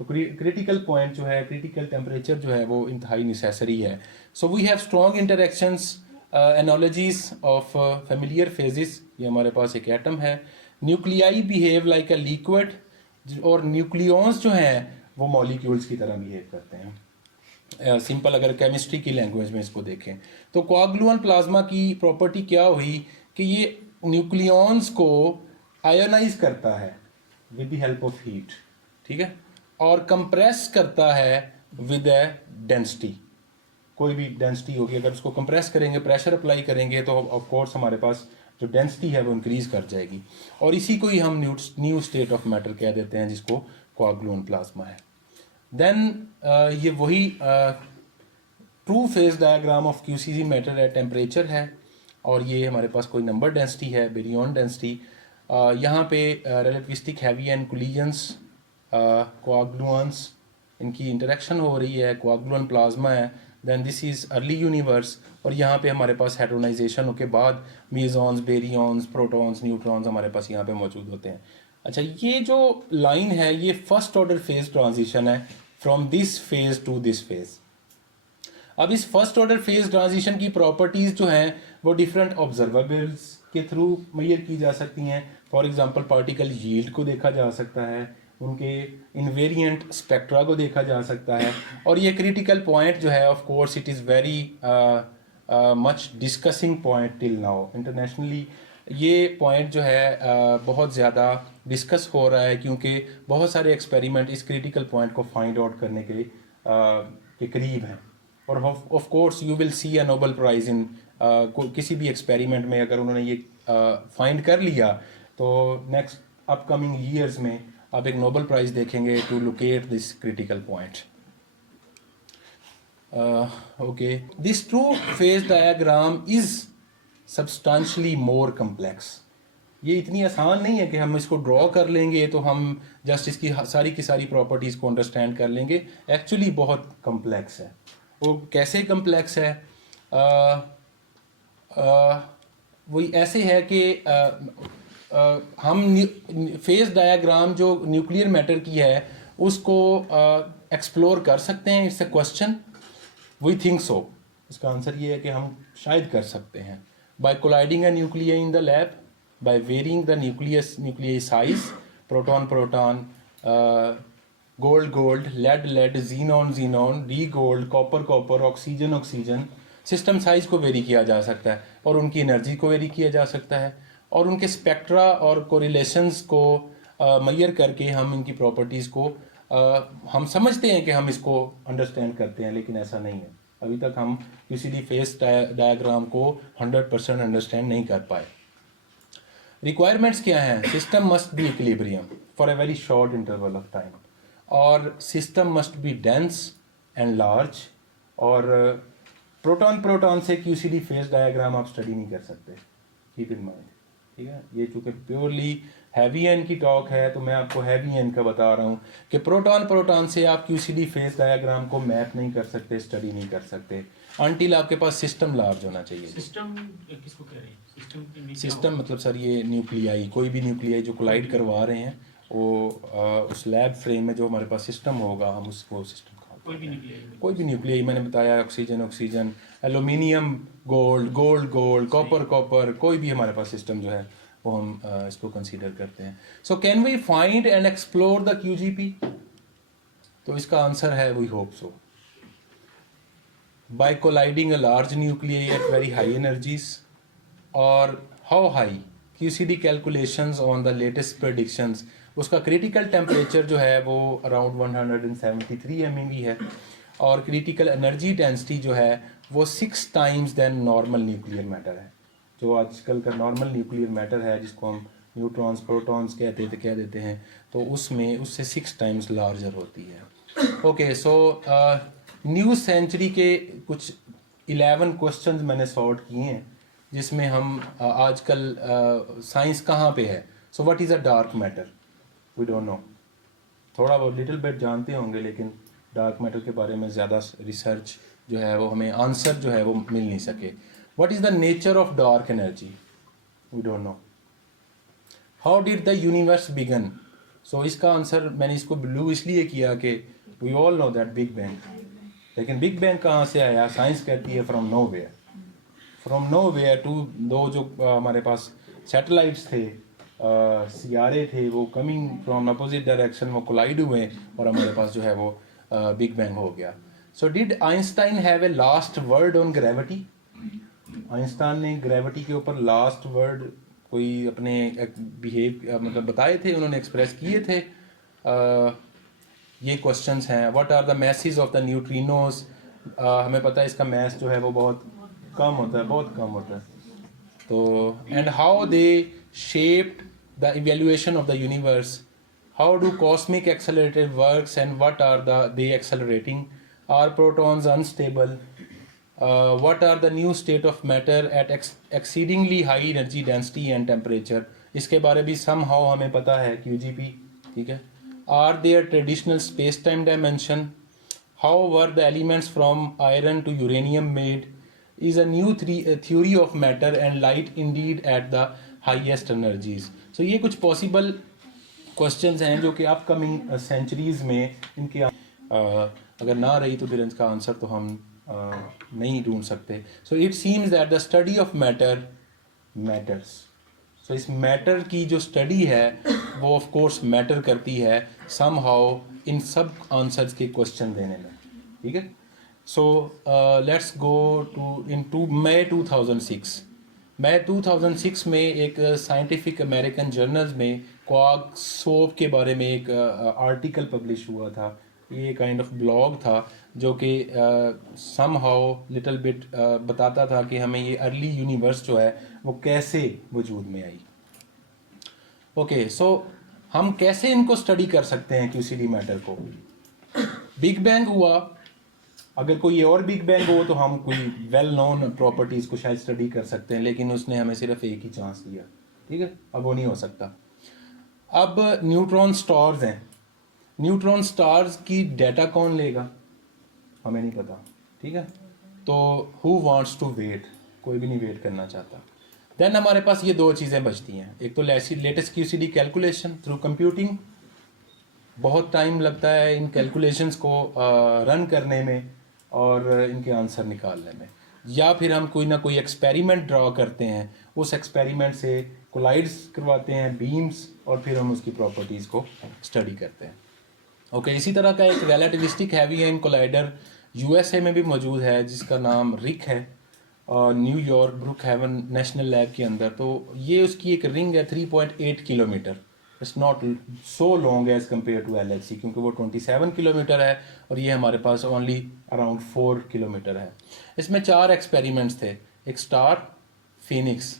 तो क्रिटिकल पॉइंट जो है, क्रिटिकल टेम्परेचर जो है वो इंतहाई नेसेसरी है। So we have strong interactions, analogies of familiar phases. ये हमारे पास एक एटम है, nuclei behave like a liquid, और न्यूक्लियॉन्स जो हैं वो मॉलिक्यूल्स की तरह बिहेव करते हैं। सिंपल अगर केमिस्ट्री की लैंग्वेज में इसको देखें तो कोआगुलेंट प्लाज्मा की प्रॉपर्टी क्या हुई कि ये न्यूक्लियॉन्स को आयोनाइज करता है with the help of heat, ठीक है, और कंप्रेस करता है विद ए डेंसिटी। कोई भी डेंसिटी होगी, अगर उसको कंप्रेस करेंगे, प्रेशर अप्लाई करेंगे, तो ऑफ कोर्स हमारे पास जो डेंसिटी है वो इंक्रीज कर जाएगी, और इसी को ही हम न्यू स्टेट ऑफ मैटर कह देते हैं, जिसको कोआगुलेंट प्लाज्मा है। देन ये वही true phase diagram of QCG matter है, टेम्परेचर है, और ये हमारे पास कोई नंबर डेंसिटी है, बेरियन डेंसिटी। यहाँ पे relativistic heavy and collisions, coagulants, इनकी इंटरेक्शन हो रही है, कोआगुलेंट प्लाज्मा है। Then this is early universe, और यहाँ पे हमारे पास हेड्रोनाइजेशन के बाद मेसॉन्स, बेरियंस, प्रोटॉन्स, न्यूट्रॉन्स हमारे पास यहाँ पे मौजूद होते हैं। अच्छा, ये जो लाइन है ये फर्स्ट ऑर्डर फेज ट्रांजिशन है from this phase two this phase. अब इस फर्स्ट ऑर्डर फेज ट्रांजिशन की प्रॉपर्टीज़ जो हैं वो डिफरेंट ऑब्जर्वेबल्स के थ्रू मेजर की जा सकती हैं। फॉर एग्जांपल पार्टिकल यील्ड को देखा जा सकता है, उनके इनवेरिएंट स्पेक्ट्रा को देखा जा सकता है, और ये क्रिटिकल पॉइंट जो है of course it is very much discussing point till now internationally. ये पॉइंट जो है बहुत ज़्यादा डिस्कस हो रहा है, क्योंकि बहुत सारे एक्सपेरिमेंट इस क्रिटिकल पॉइंट को फाइंड आउट करने के करीब हैं। और of course you will see a Nobel prize in किसी भी एक्सपेरिमेंट में, अगर उन्होंने ये फाइंड कर लिया तो नेक्स्ट अपकमिंग ईयर्स में आप एक नोबेल प्राइज देखेंगे to locate this critical point. Okay, this true phase diagram is substantially more complex. ये इतनी आसान नहीं है कि हम इसको ड्रॉ कर लेंगे तो हम जस्ट इसकी सारी की सारी प्रॉपर्टीज़ को अंडरस्टैंड कर लेंगे। एक्चुअली बहुत कम्प्लेक्स है। वो कैसे कम्प्लेक्स है? वही ऐसे है कि हम फेज डायग्राम जो न्यूक्लियर मैटर की है उसको एक्सप्लोर कर सकते हैं। It's a question, we think so. इसका आंसर ये है कि हम शायद कर सकते हैं। By colliding a nuclei in the lab, by varying the nuclei size, proton gold gold, lead lead, xenon xenon, D gold, copper copper, oxygen oxygen. System size को वेरी किया जा सकता है और उनकी एनर्जी को वेरी किया जा सकता है और उनके स्पेक्ट्रा और कोरिलेशंस को मेजर करके हम इनकी प्रॉपर्टीज़ को हम समझते हैं कि हम इसको अंडरस्टैंड करते हैं, लेकिन ऐसा नहीं है। अभी तक हम किसी भी फेस डायग्राम को 100% अंडरस्टैंड नहीं कर पाए। रिक्वायरमेंट्स क्या हैं? System must be equilibrium for a very short interval of time, और system must be dense and large, और प्रोटॉन प्रोटॉन से क्यूसीडी फेस डायग्राम आप स्टडी नहीं कर सकते, कीप इन माइंड। ठीक है, ये चूँकि प्योरली हैवी एन की टॉक है तो मैं आपको हैवी एन का बता रहा हूँ कि प्रोटॉन प्रोटॉन से आप क्यूसीडी फेस डायग्राम को मैप नहीं कर सकते, स्टडी नहीं कर सकते, अनटिल आपके पास सिस्टम लार्ज होना चाहिए। सिस्टम किसको कह रहे हैं? सिस्टम के नीचे सिस्टम मतलब सर ये न्यूक्लियाई, कोई भी न्यूक्लियाई जो कोलाइड करवा रहे हैं वो उस लैब फ्रेम में जो हमारे पास सिस्टम होगा हम उसको सिस्टम कोई भी न्यूक्लियाई, कोई भी न्यूक्लियाई मैंने बताया, oxygen oxygen, aluminium gold, gold gold, copper copper, कोई भी हमारे पास सिस्टम जो है वो हम इसको कंसीडर करते हैं। So can we find and explore the QGP? तो इसका आंसर है we hope so, by colliding a large nuclei at very high energies, और how high? QCD calculations on the latest predictions, उसका क्रिटिकल टेम्परेचर जो है वो अराउंड 173 MeV है, और क्रिटिकल एनर्जी डेंसिटी जो है वो 6 times than normal nuclear matter है। जो आजकल का नॉर्मल न्यूक्लियर मैटर है जिसको हम न्यूट्रॉन्स प्रोटॉन्स कह देते हैं, तो उसमें उससे 6 टाइम्स लार्जर होती है। ओके, सो न्यू सेंचुरी के कुछ 11 क्वेश्चंस मैंने सॉर्ट किए हैं जिसमें हम आजकल साइंस कहाँ पे है। So what is a dark matter? We don't know, थोड़ा बहुत लिटिल बिट जानते होंगे, लेकिन डार्क मैटर के बारे में ज़्यादा रिसर्च जो है वो हमें आंसर जो है वो मिल नहीं सके। What is the nature of dark energy? We don't know. How did the universe begin? So इसका आंसर मैंने इसको ब्लू इसलिए किया कि we all know that big bang, लेकिन बिग बैंग कहाँ से आया? साइंस कहती है from nowhere, from nowhere to दो जो हमारे पास सैटेलाइट्स थे, सियारे थे, वो कमिंग फ्रॉम अपोजिट डायरेक्शन वो कोलाइड हुए और हमारे पास जो है वो बिग बैंग हो गया। So did Einstein have a last word on gravity? Einstein ने ग्रेविटी के ऊपर लास्ट वर्ड कोई अपने बिहेव मतलब बताए थे, उन्होंने एक्सप्रेस किए थे। ये क्वेश्चंस हैं। What are the message of the neutrinos? हमें पता है इसका मैस जो है वो बहुत कम होता है, बहुत कम होता है। तो and how they shaped the evaluation of the universe? How do cosmic accelerated works and what are the they accelerating? Are protons unstable? What are the new state of matter at exceedingly high energy density and temperature? इसके बारे भी somehow हमें पता है QGP, ठीक है। Are there traditional space-time dimension? How were the elements from iron to uranium made? Is a new theory of matter and light indeed at the highest energies? So ये कुछ possible questions हैं जो कि upcoming centuries में इनके अगर ना रही तो फिर इसका आंसर तो हम नहीं ढूंढ सकते। So it seems that the study of matter matters. So इस मैटर की जो स्टडी है वो ऑफ कोर्स मैटर करती है समहाउ इन सब आंसर्स के क्वेश्चन देने में, ठीक है। सो लेट्स गो टू मई 2006। मई 2006 में एक साइंटिफिक अमेरिकन जर्नल्स में क्वार्क सोप के बारे में एक आर्टिकल पब्लिश हुआ था। ये काइंड ऑफ ब्लॉग था जो कि समहाउ लिटिल बिट बताता था कि हमें ये अर्ली यूनिवर्स जो है वो कैसे वजूद में आई। ओके, सो हम कैसे इनको स्टडी कर सकते हैं क्यूसीडी मैटर को? बिग बैंग हुआ, अगर कोई और बिग बैंग हो तो हम कोई वेल नोन प्रॉपर्टीज़ को शायद स्टडी कर सकते हैं, लेकिन उसने हमें सिर्फ एक ही चांस दिया, ठीक है। अब वो नहीं हो सकता। अब न्यूट्रॉन स्टार्स हैं, न्यूट्रॉन स्टार्स की डाटा कौन लेगा? हमें नहीं पता, ठीक है। तो हु वांट्स टू वेट? कोई भी नहीं वेट करना चाहता। देन हमारे पास ये दो चीज़ें बचती हैं। एक तो latest QCD calculation through computing, बहुत टाइम लगता है इन कैलकुलेशंस को रन करने में और इनके आंसर निकालने में, या फिर हम कोई ना कोई एक्सपेरिमेंट ड्रॉ करते हैं, उस एक्सपेरिमेंट से कोलाइड्स करवाते हैं बीम्स और फिर हम उसकी प्रॉपर्टीज़ को स्टडी करते हैं। ओके, इसी तरह का एक relativistic heavy ion collider USA में भी मौजूद है जिसका नाम रिक है, और न्यूयॉर्क ब्रुकहेवन नेशनल लैब के अंदर। तो ये उसकी एक रिंग है 3.8 kilometre. It's not so long as compare to LHC, क्योंकि वो 27 किलोमीटर है और ये हमारे पास ओनली अराउंड 4 किलोमीटर है। इसमें 4 एक्सपेरिमेंट्स थे, एक स्टार, फिनिक्स,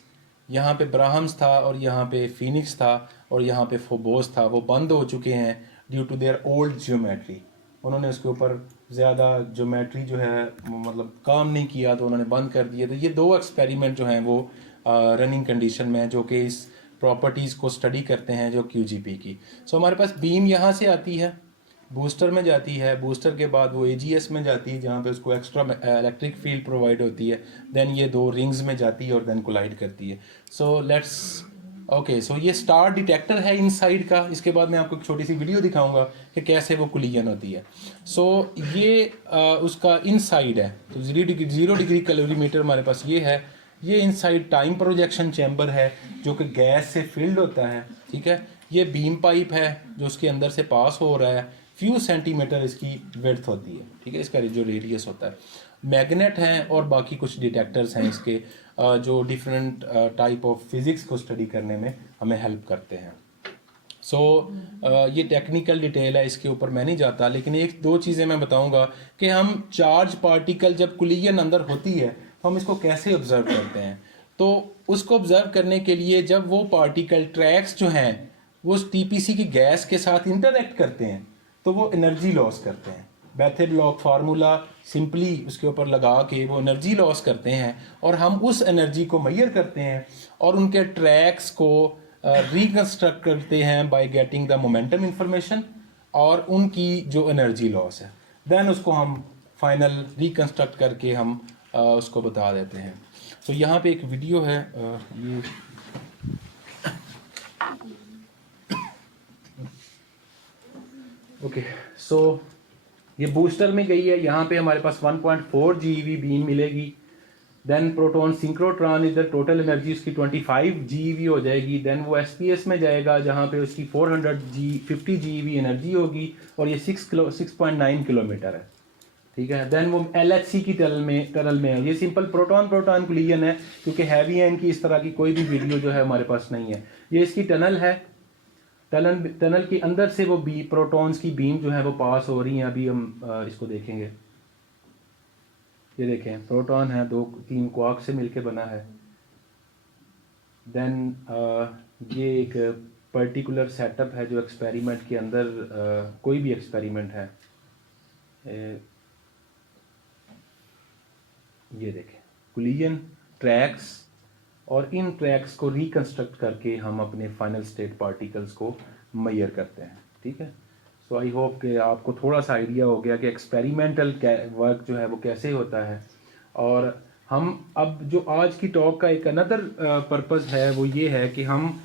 यहाँ पे ब्राह्मस था और यहाँ पे फिनिक्स था और यहाँ पे फोबोस था। वो बंद हो चुके हैं due to their old geometry. उन्होंने उसके ऊपर ज़्यादा ज्योमेट्री जो है मतलब काम नहीं किया तो उन्होंने बंद कर दिए। तो ये 2 एक्सपेरिमेंट जो हैं वो रनिंग कंडीशन में हैं, जो कि इस प्रॉपर्टीज़ को स्टडी करते हैं जो QGP की। सो हमारे पास बीम यहाँ से आती है, बूस्टर में जाती है, बूस्टर के बाद वो AGS में जाती है जहाँ पे उसको एक्स्ट्रा इलेक्ट्रिक फील्ड प्रोवाइड होती है, देन ये 2 रिंग्स में जाती है और देन कोलाइड करती है। सो लेट्स ओके, सो ये स्टार डिटेक्टर है इनसाइड का। इसके बाद मैं आपको एक छोटी सी वीडियो दिखाऊंगा कि कैसे वो कोलिजन होती है। सो ये उसका इनसाइड है। तो 0 डिग्री कैलोरीमीटर हमारे पास ये है। ये इनसाइड टाइम प्रोजेक्शन चैम्बर है जो कि गैस से फिल्ड होता है, ठीक है। ये बीम पाइप है जो उसके अंदर से पास हो रहा है, फ्यू सेंटीमीटर इसकी विड्थ होती है, ठीक है, इसका जो रेडियस होता है। मैग्नेट हैं और बाकी कुछ डिटेक्टर्स हैं इसके जो डिफरेंट टाइप ऑफ फिज़िक्स को स्टडी करने में हमें हेल्प करते हैं। सो ये टेक्निकल डिटेल है, इसके ऊपर मैं नहीं जाता, लेकिन 1-2 चीज़ें मैं बताऊंगा कि हम चार्ज पार्टिकल जब कोलिजन अंदर होती है तो हम इसको कैसे ऑब्जर्व करते हैं। तो उसको ऑब्जर्व करने के लिए जब वो पार्टिकल ट्रैक्स जो हैं वो TPC की गैस के साथ इंटरेक्ट करते हैं तो वो एनर्जी लॉस करते हैं। बेथेल लॉ फार्मूला सिंपली उसके ऊपर लगा के वो एनर्जी लॉस करते हैं और हम उस एनर्जी को मेजर करते हैं और उनके ट्रैक्स को रिकंस्ट्रक्ट करते हैं by getting the momentum information और उनकी जो एनर्जी लॉस है, देन उसको हम फाइनल रिकंस्ट्रक्ट करके हम उसको बता देते हैं। तो यहाँ पे एक वीडियो है, ये ओके। सो ये बूस्टर में गई है, यहाँ पे हमारे पास 1.4 GeV बीम मिलेगी। देन प्रोटॉन सिंक्रोट्रॉन, इधर टोटल एनर्जी उसकी 25 GeV हो जाएगी। देन वो SPS में जाएगा जहाँ पे उसकी 50 GeV एनर्जी होगी और ये 6.9 किलोमीटर है, ठीक है। देन वो LHC की टनल में है। ये सिंपल प्रोटॉन कोलिजन है क्योंकि हैवी आयन की इस तरह की कोई भी वीडियो जो है हमारे पास नहीं है। ये इसकी टनल है, टनल के अंदर से वो प्रोटॉन्स की बीम जो है वो पास हो रही हैं। अभी हम इसको देखेंगे। ये देखें, प्रोटॉन है, 2-3 क्वार्क से मिलके बना है। देन ये एक पर्टिकुलर सेटअप है जो एक्सपेरिमेंट के अंदर कोई भी एक्सपेरिमेंट है, ये देखें कोलिजन ट्रैक्स, और इन ट्रैक्स को रिकंस्ट्रक्ट करके हम अपने फाइनल स्टेट पार्टिकल्स को मेजर करते हैं, ठीक है। सो आई होप कि आपको थोड़ा सा आइडिया हो गया कि एक्सपेरिमेंटल वर्क जो है वो कैसे होता है। और हम अब जो आज की टॉक का एक अनदर पर्पस है वो ये है कि हम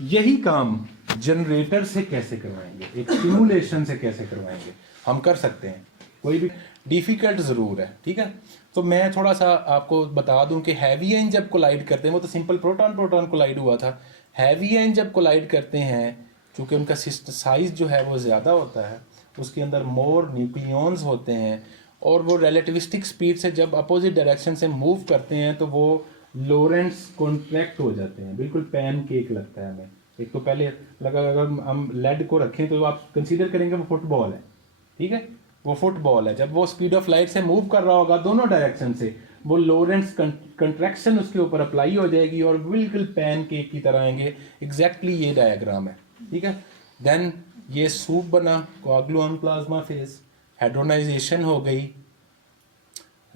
यही काम जनरेटर से कैसे करवाएंगे, एक सिमुलेशन से कैसे करवाएंगे। हम कर सकते हैं, कोई भी डिफ़िकल्ट ज़रूर है, ठीक है। तो मैं थोड़ा सा आपको बता दूं कि हैवी आयन जब कोलाइड करते हैं, वो तो सिंपल प्रोटॉन कोलाइड हुआ था। हैवी आयन जब कोलाइड करते हैं, चूँकि उनका साइज़ जो है वो ज़्यादा होता है, उसके अंदर मोर न्यूक्लियॉन्स होते हैं और वो रिलेटिविस्टिक स्पीड से जब अपोजिट डायरेक्शन से मूव करते हैं तो वो लोरेंट्स कॉन्ट्रैक्ट हो जाते हैं, बिल्कुल पैन केक लगता है हमें। एक तो पहले लगा अगर हम लेड को रखें तो आप कंसीडर करेंगे वो फुटबॉल है, ठीक है, वो फुटबॉल है। जब वो स्पीड ऑफ लाइट से मूव कर रहा होगा दोनों डायरेक्शन से, वो लोरेंट्स कंट्रैक्शन उसके ऊपर अप्लाई हो जाएगी और बिल्कुल पैन केक की तरह आएंगे। एग्जैक्टली ये डायग्राम है, ठीक है। देन ये सूप बना, कोआगुलेशन प्लाज्मा फेज, हाइड्रोनाइजेशन हो गई,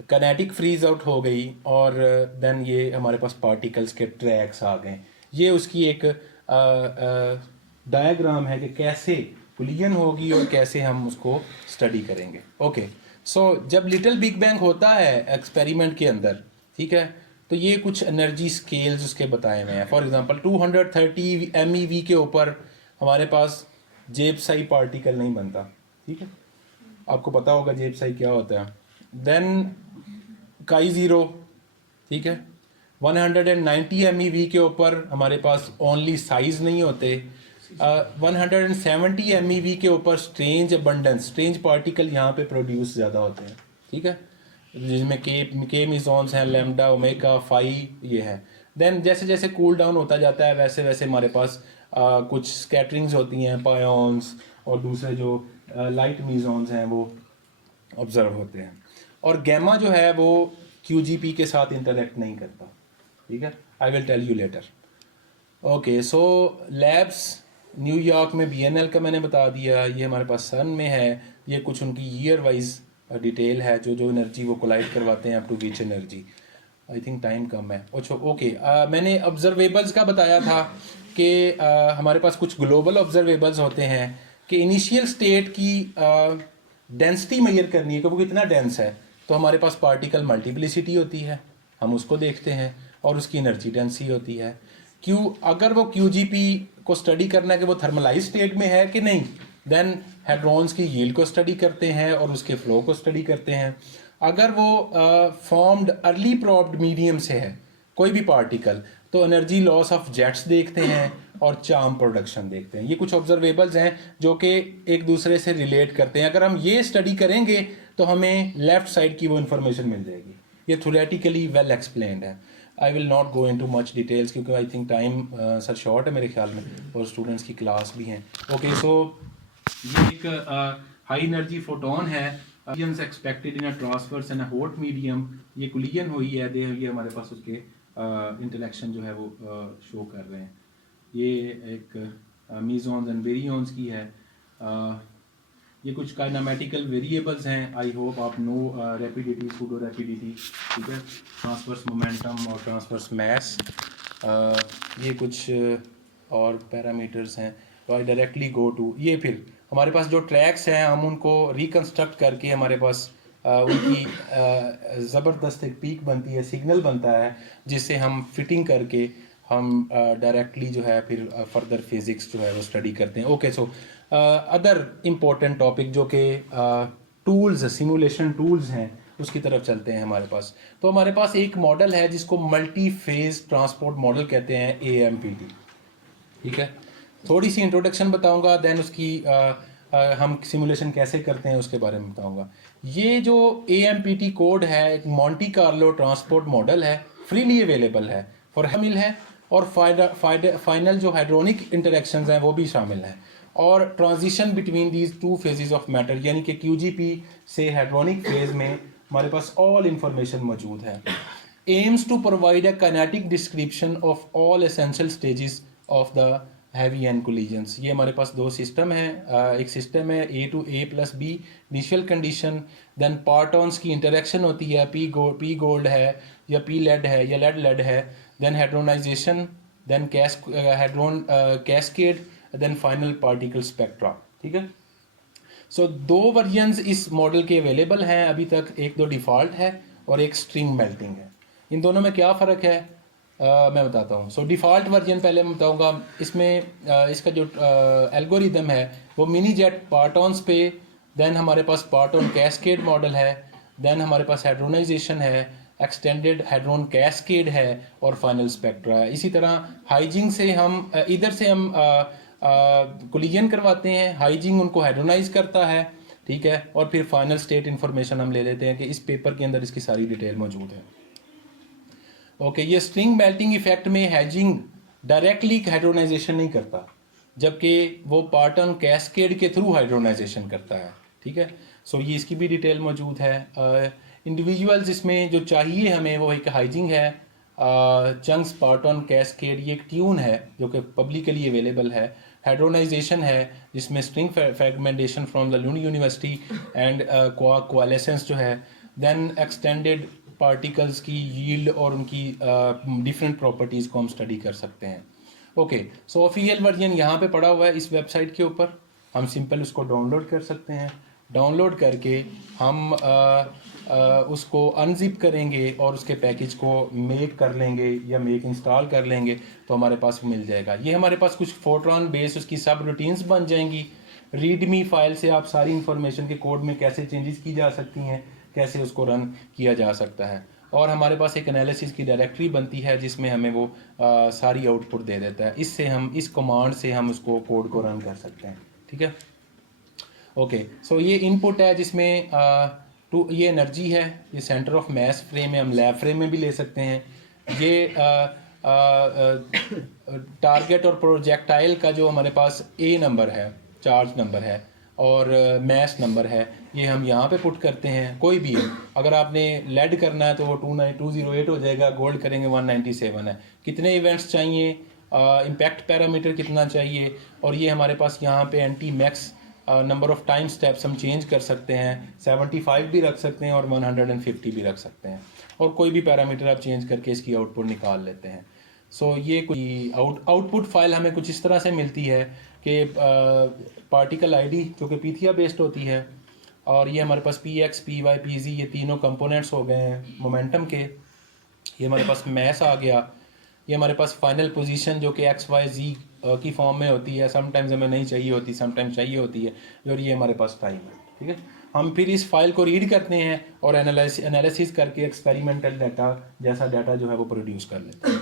काइनेटिक फ्रीज आउट हो गई, और देन ये हमारे पास पार्टिकल्स के ट्रैक्स आ गए। ये उसकी एक डायग्राम है कि कैसे कोलिजन होगी और कैसे हम उसको स्टडी करेंगे। ओके, सो जब लिटिल बिग बैंग होता है एक्सपेरिमेंट के अंदर, ठीक है, तो ये कुछ एनर्जी स्केल्स उसके बताए हुए हैं। फॉर एग्जांपल 230 MeV के ऊपर हमारे पास जेपसाई पार्टिकल नहीं बनता, ठीक है, आपको पता होगा जेपसाई क्या होता है। देन काई ज़ीरो, ठीक है, 190 MeV के ऊपर हमारे पास ओनली साइज नहीं होते, 170 MeV के ऊपर स्ट्रेंज अबंडेंस, स्ट्रेंज पार्टिकल यहाँ पे प्रोड्यूस ज़्यादा होते हैं, ठीक है, जिसमें के मीजॉन्स हैं, लैम्डा, ओमेगा, फाई, ये है। देन जैसे जैसे कूल डाउन होता जाता है वैसे वैसे हमारे पास कुछ स्कैटरिंग्स होती हैं, पायोन्स, और दूसरे जो लाइट मीजॉन्स हैं वो ऑब्जर्व होते हैं। और गैमा जो है वो QGP के साथ इंटरेक्ट नहीं करता, ठीक है, I will tell you later. Okay, so labs New York में BNL का मैंने बता दिया, ये हमारे पास सन में है, ये कुछ उनकी ईयर वाइज डिटेल है, जो जो एनर्जी वो कोलाइड करवाते हैं up to which energy. I think time कम है। अच्छा ओके, मैंने ऑब्जर्वेबल्स का बताया था कि हमारे पास कुछ ग्लोबल ऑब्जर्वेबल्स होते हैं कि इनिशियल स्टेट की डेंसिटी मेजर करनी है कि वो कितना डेंस है, तो हमारे पास पार्टिकल मल्टीप्लिसिटी होती है, हम उसको देखते हैं, और उसकी एनर्जी डेंसिटी होती है। अगर वो QGP को स्टडी करना है कि वो थर्मलाइज स्टेट में है कि नहीं, देन हेड्रॉन्स की यील्ड को स्टडी करते हैं और उसके फ्लो को स्टडी करते हैं। अगर वो फॉर्म्ड अर्ली प्रॉब्ड मीडियम से है कोई भी पार्टिकल, तो एनर्जी लॉस ऑफ जेट्स देखते हैं और चार्म प्रोडक्शन देखते हैं। ये कुछ ऑब्जर्वेबल्स हैं जो कि एक दूसरे से रिलेट करते हैं। अगर हम ये स्टडी करेंगे तो हमें लेफ्ट साइड की वो इन्फॉर्मेशन मिल जाएगी। ये थ्योरेटिकली वेल एक्सप्लेन्ड है। I will not go into much details क्योंकि I think time sir short है मेरे ख्याल में, और स्टूडेंट्स की क्लास भी हैं। ओके, सो ये एक हाई एनर्जी फोटोन है, expected in a transverse in a hot medium. ये कुलियन हुई है, ये हमारे पास उसके इंटरेक्शन जो है वो शो कर रहे हैं। ये एक मीजॉन्स एंड वेरियंस की है। ये कुछ काइनेमेटिकल वेरिएबल्स हैं, आई होप आप नो रैपिडिटी, सूडो रैपिडिटी, ठीक है, ट्रांसवर्स मोमेंटम और ट्रांसवर्स मैस। ये कुछ और पैरामीटर्स हैं। तो आई डायरेक्टली गो टू ये, फिर हमारे पास जो ट्रैक्स हैं हम उनको रिकन्स्ट्रक्ट करके हमारे पास उनकी ज़बरदस्त एक पीक बनती है, सिग्नल बनता है, जिससे हम फिटिंग करके हम डायरेक्टली जो है फिर फर्दर फिज़िक्स जो है वो स्टडी करते हैं। Okay, so other important topic जो कि टूल्स, सिमुलेशन टूल्स हैं, उसकी तरफ चलते हैं हमारे पास। तो हमारे पास एक मॉडल है जिसको मल्टी फेज ट्रांसपोर्ट मॉडल कहते हैं, AMPT, ठीक है। थोड़ी सी इंट्रोडक्शन बताऊंगा, देन उसकी हम सिमुलेशन कैसे करते हैं उसके बारे में बताऊंगा। ये जो AMPT कोड है एक मॉन्टी कार्लो ट्रांसपोर्ट मॉडल है, फ्रीली अवेलेबल है, फॉर मिल है, और फाइनल जो हाइड्रोनिक इंटरेक्शंस हैं वो भी शामिल हैं, और transition between these two phases of matter, यानी कि QGP से हाइड्रोनिक फेज में हमारे पास ऑल इंफॉर्मेशन मौजूद है। Aims to provide a kinetic description of all essential stages of the heavy and collisions. ये हमारे पास दो सिस्टम है, एक सिस्टम है A to A+B initial condition, then partons की इंटरेक्शन होती है, P गोल्ड है या P लेड है या लेड है, then hadronisation, then hadron cascade, then final particle spectra, ठीक है। सो दो वर्जन्स इस मॉडल के अवेलेबल हैं अभी तक, एक तो डिफ़ॉल्ट है और एक स्ट्रिंग मेल्टिंग है। इन दोनों में क्या फ़र्क है मैं बताता हूँ। सो डिफ़ॉल्ट वर्जन पहले मैं बताऊँगा। इसमें इसका जो एल्गोरिदम है वो मिनी जेट पार्टॉन्स पे, देन हमारे पास पार्टॉन कैस्केड मॉडल है, देन हमारे पास हाइड्रोनाइजेशन है, एक्सटेंडेड हाइड्रोन कैस्केड है, और फाइनल स्पेक्ट्रा है। इसी तरह हाइजिंग से हम इधर से हम कोलिजन करवाते हैं, हाइजिंग उनको हाइड्रोनाइज करता है, ठीक है, और फिर फाइनल स्टेट इन्फॉर्मेशन हम ले लेते हैं कि इस पेपर के अंदर इसकी सारी डिटेल मौजूद है। ओके, ये स्ट्रिंग मेल्टिंग इफेक्ट में हैजिंग डायरेक्टली हाइड्रोनाइजेशन नहीं करता, जबकि वो पार्टन कैस्केड के थ्रू हाइड्रोनाइजेशन करता है, ठीक है। सो ये इसकी भी डिटेल मौजूद है। इंडिविजुअल्स इसमें जो चाहिए हमें वो एक हाइजिंग है, चंक्स पार्टन कैस्केड, ये एक ट्यून है जो कि पब्लिकली अवेलेबल है, हाइड्रोनाइजेशन है जिसमें string fragmentation from the Lund university and coalescence जो है, देन एक्सटेंडेड पार्टिकल्स की यील्ड और उनकी डिफरेंट प्रॉपर्टीज़ को हम स्टडी कर सकते हैं। ओके, सो ऑफिशियल वर्जन यहाँ पे पड़ा हुआ है इस वेबसाइट के ऊपर, हम सिंपल उसको डाउनलोड कर सकते हैं। डाउनलोड करके हम उसको अनजिप करेंगे और उसके पैकेज को मेक कर लेंगे या मेक इंस्टॉल कर लेंगे तो हमारे पास मिल जाएगा। ये हमारे पास कुछ फोर्ट्रॉन बेस उसकी सब रूटीन्स बन जाएंगी। रीडमी फाइल से आप सारी इंफॉर्मेशन के कोड में कैसे चेंजेस की जा सकती हैं, कैसे उसको रन किया जा सकता है। और हमारे पास एक एनालिसिस की डायरेक्टरी बनती है जिसमें हमें वो सारी आउटपुट दे देता है। इससे हम इस कमांड से हम उसको कोड को रन कर सकते हैं, ठीक है। ओके, सो ये इनपुट है जिसमें ये एनर्जी है, ये सेंटर ऑफ मास फ्रेम है, हम लैब फ्रेम में भी ले सकते हैं। ये टारगेट और प्रोजेक्टाइल का जो हमारे पास ए नंबर है, चार्ज नंबर है, और मास नंबर है, ये हम यहाँ पे पुट करते हैं। कोई भी है, अगर आपने लेड करना है तो वो 208 हो जाएगा, गोल्ड करेंगे 197 है। कितने इवेंट्स चाहिए, इम्पैक्ट पैरामीटर कितना चाहिए, और ये हमारे पास यहाँ पे anti max number of time steps हम चेंज कर सकते हैं, 75 भी रख सकते हैं और 150 भी रख सकते हैं, और कोई भी पैरामीटर आप चेंज करके इसकी आउटपुट निकाल लेते हैं। सो ये कोई आउटपुट फाइल हमें कुछ इस तरह से मिलती है कि पार्टिकल आईडी जो कि पीथिया बेस्ड होती है, और ये हमारे पास P X, P Y, P G, ये तीनों कंपोनेंट्स हो गए हैं मोमेंटम के। ये हमारे पास मैस आ गया। ये हमारे पास फाइनल पोजीशन जो कि एक्स वाई जी की फॉर्म में होती है, समटाइम्स हमें नहीं चाहिए होती, समटाइम्स चाहिए होती है, और ये हमारे पास टाइम है, ठीक है। हम फिर इस फाइल को रीड करते हैं और एनालिसिस करके एक्सपेरिमेंटल डाटा जैसा डाटा जो है वो प्रोड्यूस कर लेते हैं।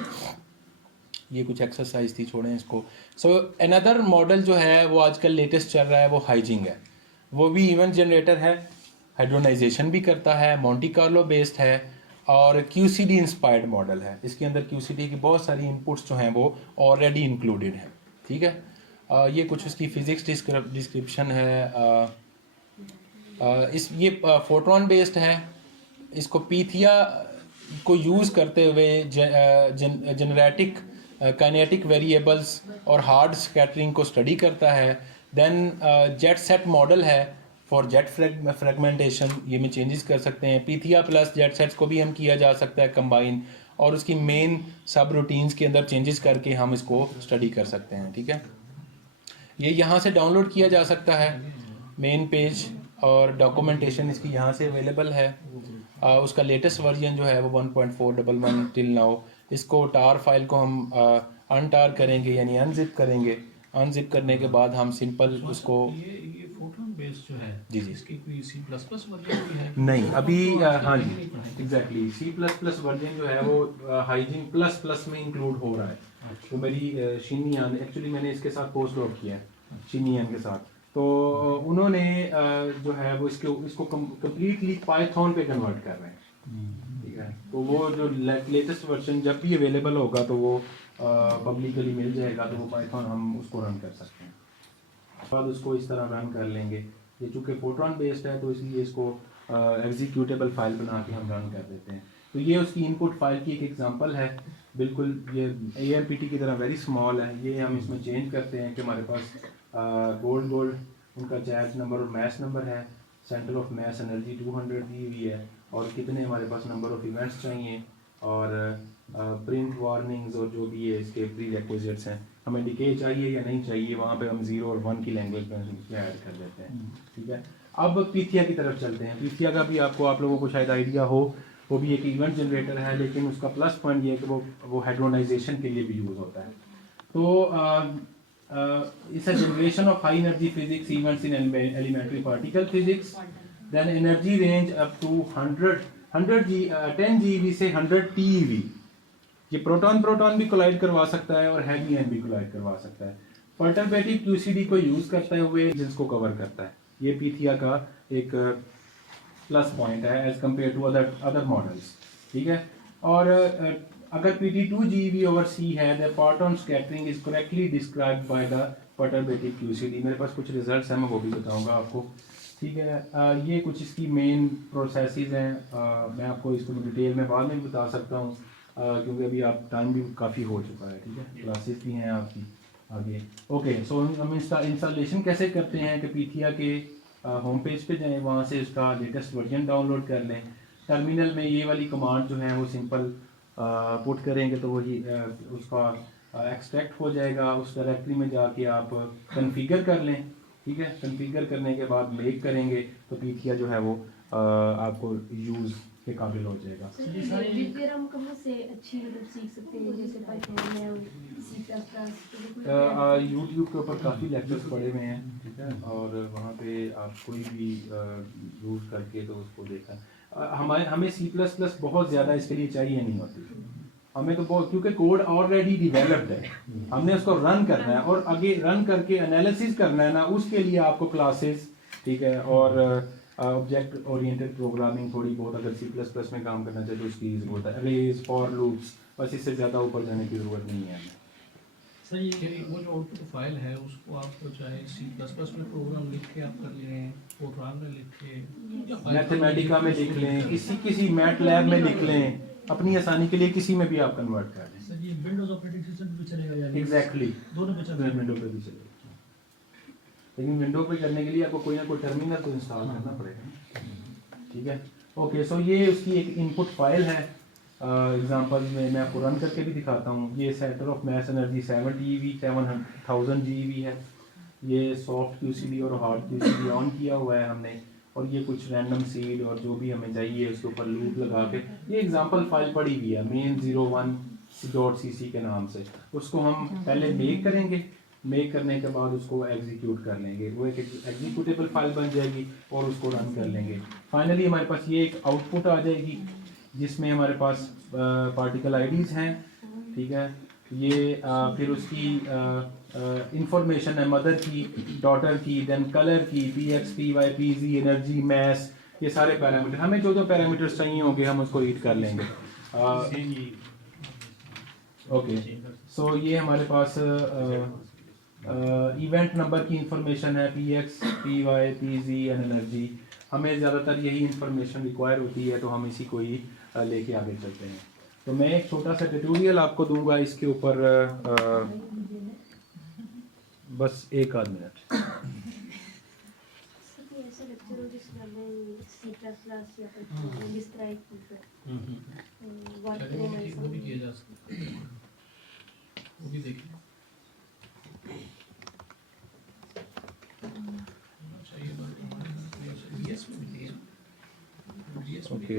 ये कुछ एक्सरसाइज थी, छोड़ें इसको। सो अनदर मॉडल जो है वो आजकल लेटेस्ट चल रहा है, वो हाइजिंग है। वो भी इवेंट जनरेटर है, हाइड्रोनाइजेशन भी करता है, मोंटी कार्लो बेस्ड है, और QCD इंस्पायर्ड मॉडल है। इसके अंदर QCD की बहुत सारी इनपुट्स जो हैं वो ऑलरेडी इंक्लूडेड हैं, ठीक है। ये कुछ उसकी फिज़िक्स डिस्क्रिप्शन है। ये फोटोन बेस्ड है। इसको पीथिया को यूज़ करते हुए जेनरेटिक काइनेटिक वेरिएबल्स और हार्ड स्कैटरिंग को स्टडी करता है। देन जेट सेट मॉडल है फॉर जेट फ्रेगमेंटेशन, ये में चेंजेस कर सकते हैं। पीथिया प्लस जेट सेट्स को भी हम किया जा सकता है कंबाइन, और उसकी मेन सब रूटीन्स के अंदर चेंजेस करके हम इसको स्टडी कर सकते हैं, ठीक है। ये यहाँ से डाउनलोड किया जा सकता है मेन पेज, और डॉक्यूमेंटेशन इसकी यहाँ से अवेलेबल है। उसका लेटेस्ट वर्जन जो है वो 1.411 टिल नाउ। इसको टार फाइल को हम अनटार करेंगे, यानी अनजिप करेंगे। अनजिप करने के बाद हम सिंपल उसको ये फोटोन बेस्ड जो है जी जी इसकी कोई C++ वर्जन भी है? नहीं अभी हाँ जी नहीं पढ़ा है। एग्जैक्टली C++ वर्जन जो है वो हाइजिंग प्लस प्लस में इंक्लूड हो रहा है। तो मेरी शिनियान, एक्चुअली मैंने इसके साथ पोस्ट डॉक किया है शिनियान के साथ, तो उन्होंने जो है वो इसको कम्प्लीटली पाइथन पे कन्वर्ट कर रहे हैं, ठीक है। तो वो जो लेटेस्ट वर्जन जब भी अवेलेबल होगा तो वो पब्लिकली मिल जाएगा, तो वो पाइथन हम उसको रन कर सकते हैं। उसके बाद उसको इस तरह रन कर लेंगे। ये चूँकि फोटोन बेस्ड है तो इसलिए इसको एग्जीक्यूटेबल फाइल बना के हम रन कर देते हैं। तो ये उसकी इनपुट फाइल की एक एग्जांपल है, बिल्कुल ये AMPT की तरह वेरी स्मॉल है। ये हम इसमें चेंज करते हैं कि हमारे पास गोल्ड उनका चार्ज नंबर और मास नंबर है, सेंटर ऑफ मास एनर्जी 200 दी हुई है, और कितने हमारे पास नंबर ऑफ इवेंट्स चाहिए, और प्रिंट वार्निंग्स और जो भी है इसके प्री रिक्विजिट्स हैं, हमें डिके चाहिए या नहीं चाहिए, वहाँ पे हम 0 और 1 की लैंग्वेज में उसमें ऐड कर देते हैं, ठीक है। अब पीथिया की तरफ चलते हैं। पीथिया का भी आप लोगों को शायद आइडिया हो, वो भी एक इवेंट जनरेटर है, लेकिन उसका प्लस पॉइंट ये है कि वो हाइड्रोनाइजेशन के लिए भी यूज़ होता है। तो it's a generation of high energy physics events in elementary particle physics, then energy range up to 10 GeV से 100 TeV। ये प्रोटॉन भी कोलाइड करवा सकता है और हैवी आयन भी कोलाइड करवा सकता है। पर्टरबेटिव QCD को यूज करते हुए जिसको कवर करता है। ये पीथिया का एक प्लस पॉइंट है as compare to other models, ठीक है। और अगर PT2 GeV/C है, the parton scattering is correctly described by the perturbative QCD। मेरे पास कुछ रिजल्ट्स हैं, मैं वो भी बताऊंगा आपको, ठीक है। ये कुछ इसकी मेन प्रोसेसेस हैं। मैं आपको इसको डिटेल में बाद में भी बता सकता हूँ, क्योंकि अभी आप टाइम भी काफ़ी हो चुका है, ठीक है। क्लासेस भी हैं आपकी आगे। ओके, सो हम इंस्टॉलेशन कैसे करते हैं कि पीथिया के होम पेज पे जाएं, वहाँ से उसका लेटेस्ट वर्जन डाउनलोड कर लें। टर्मिनल में ये वाली कमांड जो है वो सिंपल पुट करेंगे तो वही उसका एक्सट्रैक्ट हो जाएगा। उस डायरेक्टरी में जाके आप कन्फिगर कर लें, ठीक है। कन्फिगर करने के बाद मेक करेंगे तो पीथिया जो है वो आपको यूज़ के काबिल हो जाएगा। फिर हम कहाँ से अच्छी मतलब सीख सकते हैं, जैसे पाइथन है, C++? यूट्यूब के ऊपर काफ़ी लेक्चर्स पड़े हुए हैं, ठीक है, और वहाँ पे आप कोई भी यूज़ करके तो उसको देखा। हमें C++ बहुत ज़्यादा इसके लिए चाहिए नहीं होती, हमें तो बहुत, क्योंकि कोड ऑलरेडी डिवेलप्ड है, हमने उसको रन करना है और आगे रन करके एनालिसिस करना है ना, उसके लिए आपको क्लासेस, ठीक है, और ऑब्जेक्ट ओरिएंटेड प्रोग्रामिंग थोड़ी बहुत अगर C++ में काम करना चाहिए तो उसकी ज़रूरत है, अरेज, फॉर लूप्स, बस इससे ज़्यादा ऊपर जाने की ज़रूरत नहीं है हमें। सर ये वो जो आउटपुट फाइल है उसको आप चाहे C++ में प्रोग्राम लिख के आप कर लें, फोरट्रान में लिख के या Python मैथमेटिका में लिख लें, किसी मैटलैब में लिख लें, अपनी आसानी के लिए किसी में भी आप कन्वर्ट कर लें। सर ये विंडोज ऑपरेटिंग सिस्टम पे चलेगा या एग्जैक्टली, दोनों पे चलेगा? विंडो पे भी चलेगा, लेकिन विंडो पे करने के लिए आपको कोई ना कोई टर्मिनल तो इंस्टॉल करना पड़ेगा, ठीक है। ओके, सो ये उसकी एक इनपुट फाइल है, एग्जांपल में मैं आपको रन करके भी दिखाता हूँ। ये centre of mass energy 7 GeV 7000 GeV है, ये सॉफ्ट QCD और हार्ड QCD ऑन किया हुआ है हमने, और ये कुछ रैंडम सीड और जो भी हमें चाहिए उसके ऊपर लूप लगा के, ये एग्जांपल फाइल पड़ी हुई है main01.cc के नाम से, उसको हम पहले मेक करेंगे, मेक करने के बाद उसको एग्जीक्यूट कर लेंगे, वो एक एग्जीक्यूटेबल फाइल बन जाएगी और उसको रन कर लेंगे। फाइनली हमारे पास ये एक आउटपुट आ जाएगी जिसमें हमारे पास पार्टिकल आईडीज हैं, ठीक है। ये फिर उसकी इंफॉर्मेशन है मदर की, डॉटर की, देन कलर की, PX, PY, PZ, energy, mass, ये सारे पैरामीटर, हमें जो जो पैरामीटर्स चाहिए होंगे हम उसको रीड कर लेंगे। ओके, सो ये हमारे पास इवेंट नंबर की इंफॉर्मेशन है, PX, PY, PZ and energy, हमें ज़्यादातर यही इंफॉर्मेशन रिक्वायर होती है तो हम इसी को ही लेके आगे चलते हैं। तो मैं एक छोटा सा ट्यूटोरियल आपको दूंगा इसके ऊपर, बस 1 आध मिनट। ऐसा लेक्चर हो जिसमें हमें C++ या फिर इस तरह एक वो भी किया जा सकता है, वो भी देखें। अच्छा ये BS में भी है, BS में भी ओके,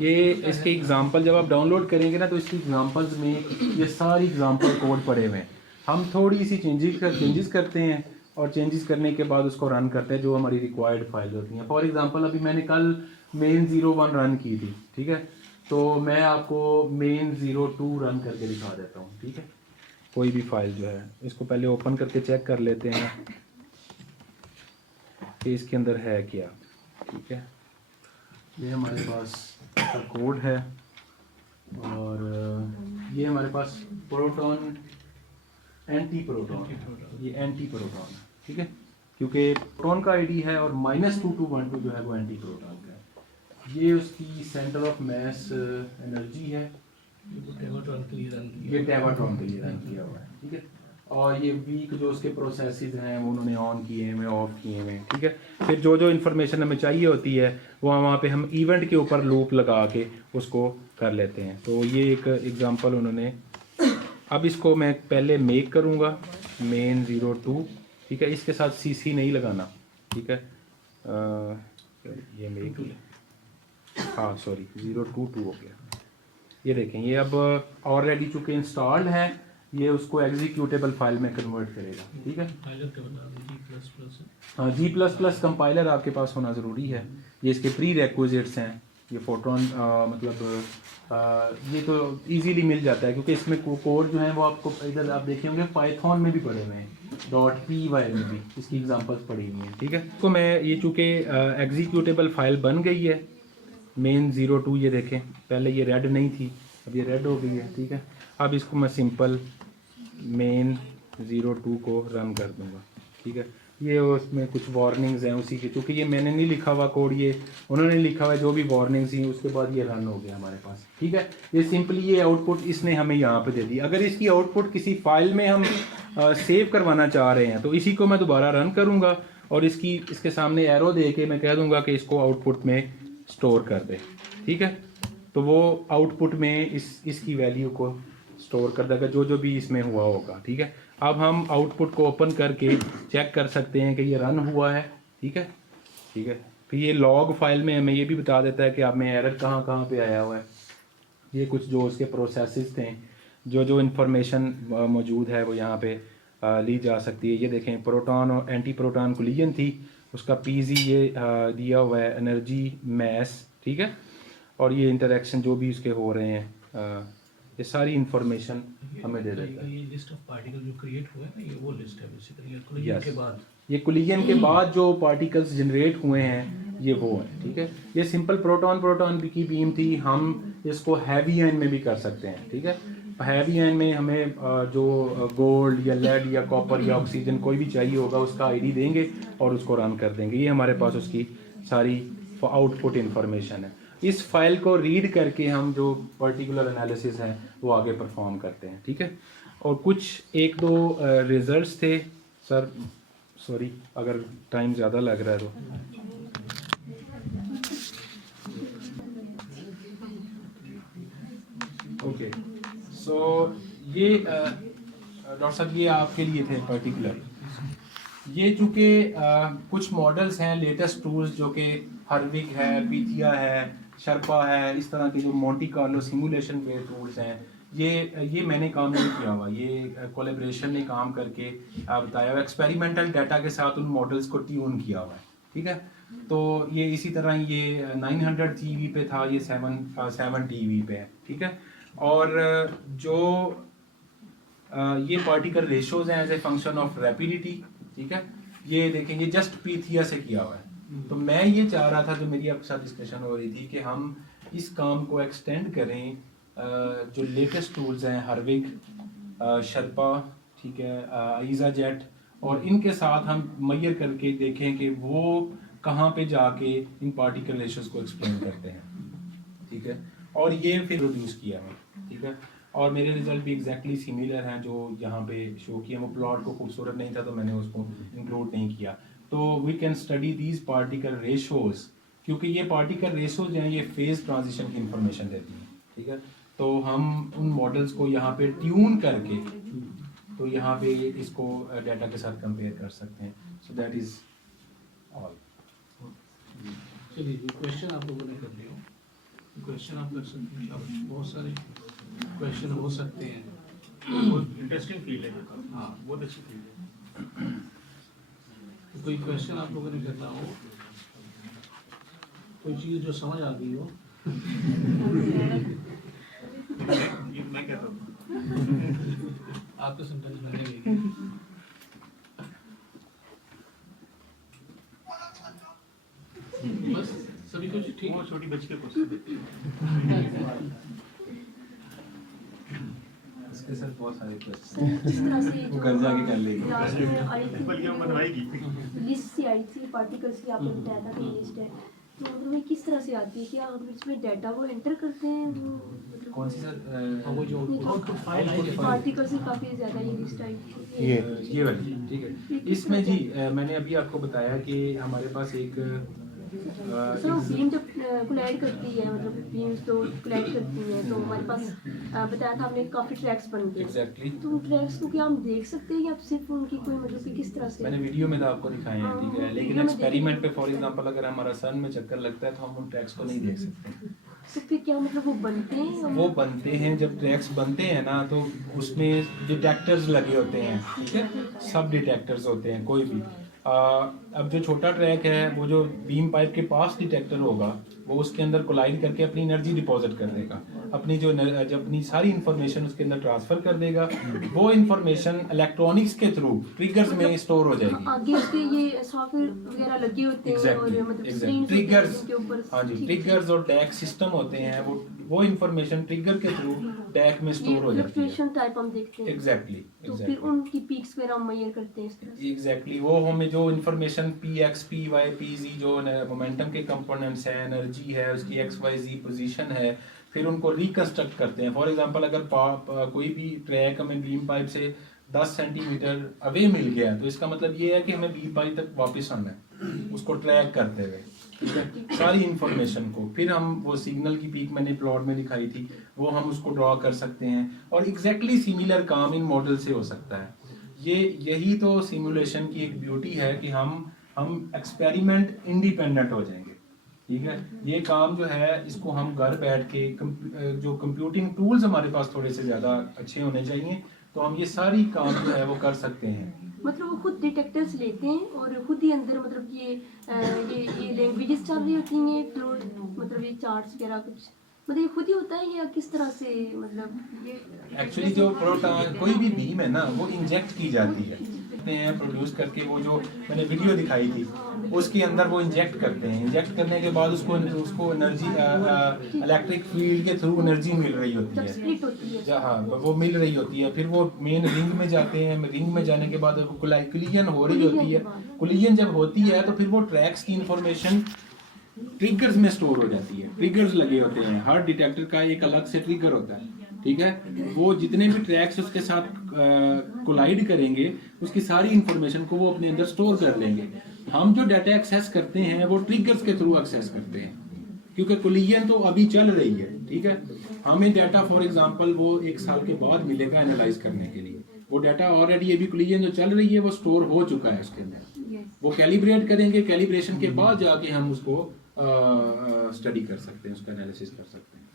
ये इसके एग्जांपल जब आप डाउनलोड करेंगे ना तो इसकी एग्जांपल्स में ये सारी एग्जांपल कोड पड़े हुए हैं, हम थोड़ी सी चेंजेस करते हैं और चेंजेस करने के बाद उसको रन करते हैं जो हमारी रिक्वायर्ड फाइल होती हैं। फॉर एग्जांपल अभी मैंने कल main01 रन की थी, ठीक है, तो मैं आपको main02 रन करके दिखा देता हूँ, ठीक है। कोई भी फाइल जो है इसको पहले ओपन करके चेक कर लेते हैं कि इसके अंदर है क्या, ठीक है। ये हमारे पास कोड है और ये हमारे पास प्रोटॉन, एंटी प्रोटॉन, ये एंटी प्रोटॉन, ठीक है, क्योंकि प्रोटॉन का आईडी है और -2212 जो है वो एंटी प्रोटॉन का है। ये उसकी सेंटर ऑफ मास एनर्जी है, ये टेवाट्रॉन के लिए रन किया हुआ है, ठीक है। और ये वीक जो उसके प्रोसेसेस हैं वो उन्होंने ऑन किए हुए, ऑफ किए हुए, ठीक है। फिर जो जो इन्फॉर्मेशन हमें चाहिए होती है वो वहाँ पे हम इवेंट के ऊपर लूप लगा के उसको कर लेते हैं। तो ये एक एग्जांपल उन्होंने, अब इसको मैं पहले मेक करूँगा main02, ठीक है, इसके साथ CC नहीं लगाना, ठीक है। ये मेक, हाँ सॉरी 022 हो गया। ये देखें, ये अब ऑलरेडी चूँकि इंस्टॉल्ड है, ये उसको एग्जीक्यूटेबल फाइल में कन्वर्ट करेगा, ठीक है। हाँ, G++ कंपाइलर आपके पास होना ज़रूरी है, ये इसके प्री रिक्विजिट्स हैं। ये फोटोन मतलब ये तो इजीली मिल जाता है क्योंकि इसमें कोड जो है वो आपको इधर आप देखे होंगे पाइथन में भी पड़े हुए हैं, .py में भी इसकी एग्जांपल्स पड़ी हुई हैं, ठीक है। तो मैं ये चूँकि एग्जीक्यूटेबल फाइल बन गई है main02, ये देखें पहले ये रेड नहीं थी, अब ये रेड हो गई है, ठीक है। अब इसको मैं सिंपल main02 को रन कर दूंगा, ठीक है। ये उसमें कुछ वार्निंग्स हैं उसी की, क्योंकि ये मैंने नहीं लिखा हुआ कोड, ये उन्होंने लिखा हुआ है, जो भी वार्निंग्स थी उसके बाद ये रन हो गया हमारे पास, ठीक है। ये सिंपली ये आउटपुट इसने हमें यहाँ पे दे दी। अगर इसकी आउटपुट किसी फाइल में हम सेव करवाना चाह रहे हैं तो इसी को मैं दोबारा रन करूँगा और इसके सामने एरो दे के मैं कह दूँगा कि इसको आउटपुट में स्टोर कर दे, ठीक है। तो वो आउटपुट में इसकी वैल्यू को स्टोर कर देगा जो जो भी इसमें हुआ होगा, ठीक है। अब हम आउटपुट को ओपन करके चेक कर सकते हैं कि ये रन हुआ है, ठीक है, ठीक है। फिर ये लॉग फाइल में हमें ये भी बता देता है कि आप में एरर कहाँ कहाँ पे आया हुआ है। ये कुछ जो उसके प्रोसेसेस थे, जो जो इन्फॉर्मेशन मौजूद है वो यहाँ पे ली जा सकती है। ये देखें, प्रोटॉन और एंटी प्रोटॉन कोलिजन थी, उसका पीजी ये दिया हुआ है, एनर्जी, मैस, ठीक है, और ये इंटरेक्शन जो भी उसके हो रहे हैं, ये सारी इंफॉर्मेशन हमें दे देता है। ये लिस्ट ऑफ पार्टिकल जो क्रिएट हुए हैं ना, ये वो लिस्ट है बेसिकली कोलिजन Yes. के बाद। ये कोलिजन के बाद जो पार्टिकल्स जनरेट हुए हैं ये वो है, ठीक है। ये सिंपल प्रोटॉन प्रोटॉन की बीम थी, हम इसको हैवी आयन में भी कर सकते हैं, ठीक है। हैवी आयन में हमें जो गोल्ड या लेड या कॉपर या ऑक्सीजन कोई भी चाहिए होगा उसका आईडी देंगे और उसको रन कर देंगे। ये हमारे पास उसकी सारी आउटपुट इंफॉर्मेशन है। इस फाइल को रीड करके हम जो पर्टिकुलर एनालिसिस है वो आगे परफॉर्म करते हैं, ठीक है। और कुछ एक दो रिजल्ट्स थे सर, सॉरी अगर टाइम ज़्यादा लग रहा है तो। ओके, सो ये डॉक्टर साहब ये आपके लिए थे पर्टिकुलर। ये चूँकि कुछ मॉडल्स हैं लेटेस्ट टूल्स जो कि हर्विग है, पीथिया है, शर्पा है, इस तरह के जो Monte Carlo simulation based tools हैं, ये मैंने काम नहीं किया हुआ, ये कोलेब्रेशन ने काम करके बताया हुआ, एक्सपेरिमेंटल डाटा के साथ उन मॉडल्स को ट्यून किया हुआ है, ठीक है। तो ये इसी तरह ये 900 TV पे था, ये 7 TV पे है, ठीक है। और जो ये पार्टिकल रेशोज हैं as a function of rapidity, ठीक है। ये देखें, ये जस्ट पीथिया से किया हुआ है। तो मैं ये चाह रहा था, जो मेरी आपके साथ डिस्कशन हो रही थी, कि हम इस काम को एक्सटेंड करें, जो लेटेस्ट टूल्स हैं हर्विग, शर्पा, ठीक है, ईजा जेट, और इनके साथ हम मैयर करके देखें कि वो कहाँ पे जाके इन पार्टिकल रेशोज को एक्सप्लेन करते हैं, ठीक है। और ये फिर प्रोड्यूस किया मैं, ठीक है। और मेरे रिजल्ट भी एग्जैक्टली सिमिलर हैं जो यहाँ पे शो किया। वो प्लॉट को खूबसूरत नहीं था तो मैंने उसको इंक्लूड नहीं किया। तो we can study these particle ratios, क्योंकि ये पार्टिकल रेशोज हैं, ये फेज ट्रांजिशन की इंफॉर्मेशन देती हैं, ठीक है। तो हम उन मॉडल्स को यहाँ पे ट्यून करके तो यहाँ पे इसको डाटा के साथ कंपेयर कर सकते हैं। So that is all. चलिए, क्वेश्चन आप लोगों ने कर लिया, क्वेश्चन आप कर सकते हैं, अब बहुत सारे क्वेश्चन हो सकते हैं। बहुत इंटरेस्टिंग फील्ड है, हाँ बहुत अच्छी फील्ड है। तो कोई क्वेश्चन आप लोगों ने करना हो, कोई चीज़ जो समझ आ गई हो। ये मैं कहता हूँ आपके सेंटेंस में नहीं। बस सभी कुछ ठीक। वो छोटी बच्ची का क्वेश्चन इसके साथ बहुत सारे क्वेश्चन सर, जिस तरह से वो घर जाके कर लेगी। लास्ट में आई थी, बल्कि हम बनवाएगी। लिस्ट से आई थी पार्टिकल्स की, आपने बताया था कि लिस्ट है, तो मतलब ये किस तरह से आती है? क्या हम इसमें डाटा वो एंटर करते हैं, वो मतलब कौन सी सर? वो जो आउटपुट फाइल आई है। पार्टिकल्स की काफ़ी ज़्यादा ये लिस्ट आई थी। ये वाली, ठीक है। इसमें जी मैंने अभी आपको बताया कि हमारे पास एक सर वो बीम जब कोलाइड करती है, मतलब बीम्स तो कोलाइड करती हैं, तो हमारे पास बताया था हमने काफ़ी ट्रैक्स बनते हैं। एग्जैक्टली तो उन ट्रैक्स को क्या हम देख सकते हैं या सिर्फ उनकी कोई मतलब कि किस तरह से? मैंने वीडियो में तो आपको दिखाए हैं, ठीक है, लेकिन वीडियो में एक्सपेरिमेंट पे फॉर एग्जांपल अगर हमारा सन में चक्कर लगता है तो हम उन ट्रैक्स को नहीं देख सकते। तो फिर क्या मतलब वो बनते हैं? वो बनते हैं, जब ट्रैक्स बनते हैं ना तो उसमें डिटेक्टर्स लगे होते हैं, ठीक है, सब डिटेक्टर्स होते हैं कोई भी। अब जो छोटा ट्रैक है वो जो बीम पाइप के पास डिटेक्टर होगा वो उसके अंदर कोलाइड करके अपनी एनर्जी डिपॉजिट कर देगा, अपनी जो अपनी सारी इंफॉर्मेशन उसके अंदर ट्रांसफर कर देगा। वो इंफॉर्मेशन इलेक्ट्रॉनिक्स के थ्रू ट्रिगर्स में स्टोर हो जाएगी। आगे उसके ये सॉफ्टवेयर वगैरह लगे होते हैं Exactly, और मतलब exactly. स्क्रीन Triggers, के ऊपर। हाँ जी, ठीक है। ट्रिगर्स और टैग सिस्टम होते हैं, वो इंफॉर्मेशन ट्रिगर के थ्रू टैग में स्टोर हो ये जाती है। फ्लक्चुएशन टाइप हम देखते हैं। एग्जैक्टली तो फिर उनकी पीक्स वगैरह हम मेजर करते हैं इस तरह से। एग्जैक्टली वो हमें जो इंफॉर्मेशन px py pz जो मोमेंटम के कंपोनेंट्स है, एनर्जी है, उसकी xyz पोजीशन है, फिर उनको रिकंस्ट्रक्ट करते हैं। फॉर एग्जांपल अगर कोई भी ट्रैक हमें बीम पाइप से 10 सेंटीमीटर अवे मिल गया तो इसका मतलब ये है कि हमें बीम पाइप तक वापस आना है उसको ट्रैक करते हुए, ठीक है, सारी इंफॉर्मेशन को। फिर हम वो सिग्नल की पीक मैंने प्लॉट में दिखाई थी वो हम उसको ड्रॉ कर सकते हैं और एग्जैक्टली सिमिलर काम इन मॉडल से हो सकता है। यही तो सिमुलेशन की एक ब्यूटी है कि हम एक्सपेरिमेंट इंडिपेंडेंट हो जाएंगे, ठीक है। ये काम जो है इसको हम घर बैठ के जो कंप्यूटिंग टूल्स हमारे पास थोड़े से ज़्यादा अच्छे होने चाहिए तो हम ये सारी काम जो है वो कर सकते हैं मतलब वो खुद डिटेक्टर्स लेते हैं और खुद ही अंदर मतलब ये लैंग्वेजेस चल रही होती हैं थ्रू मतलब ये चार्ट्स वगैरह कुछ मतलब ये खुद ही होता है या किस तरह से मतलब ये एक्चुअली जो प्रोटॉन कोई भी बीम है ना वो इंजेक्ट की जाती है प्रोड्यूस करके, वो जो मैंने वीडियो दिखाई थी उसके अंदर वो इंजेक्ट करते हैं। इंजेक्ट करने के बाद उसको एनर्जी इलेक्ट्रिक फील्ड के थ्रू एनर्जी मिल रही होती जब है। स्प्लिट होती है हाँ, वो मिल रही होती है। फिर वो मेन रिंग में जाते हैं। रिंग में जाने के बाद कोलिजन हो रही होती है। कोलिजन जब होती है तो फिर वो ट्रैक्स की इंफॉर्मेशन ट्रिगर्स में स्टोर हो जाती है। ट्रिगर्स लगे होते हैं, हर डिटेक्टर का एक अलग से ट्रिगर होता है, ठीक है। वो जितने भी ट्रैक्स उसके साथ कोलाइड करेंगे उसकी सारी इंफॉर्मेशन को वो अपने अंदर स्टोर कर लेंगे। हम जो डाटा एक्सेस करते हैं वो ट्रिगर्स के थ्रू एक्सेस करते हैं, क्योंकि कोलिजन तो अभी चल रही है, ठीक है। हमें डाटा फॉर एग्जांपल वो 1 साल के बाद मिलेगा एनालाइज करने के लिए। वो डाटा ऑलरेडी अभी कोलिजन जो चल रही है वो स्टोर हो चुका है उसके अंदर। वो कैलिब्रेट करेंगे, कैलिब्रेशन के बाद जाके हम उसको स्टडी कर सकते हैं, उसका एनालिसिस कर सकते हैं।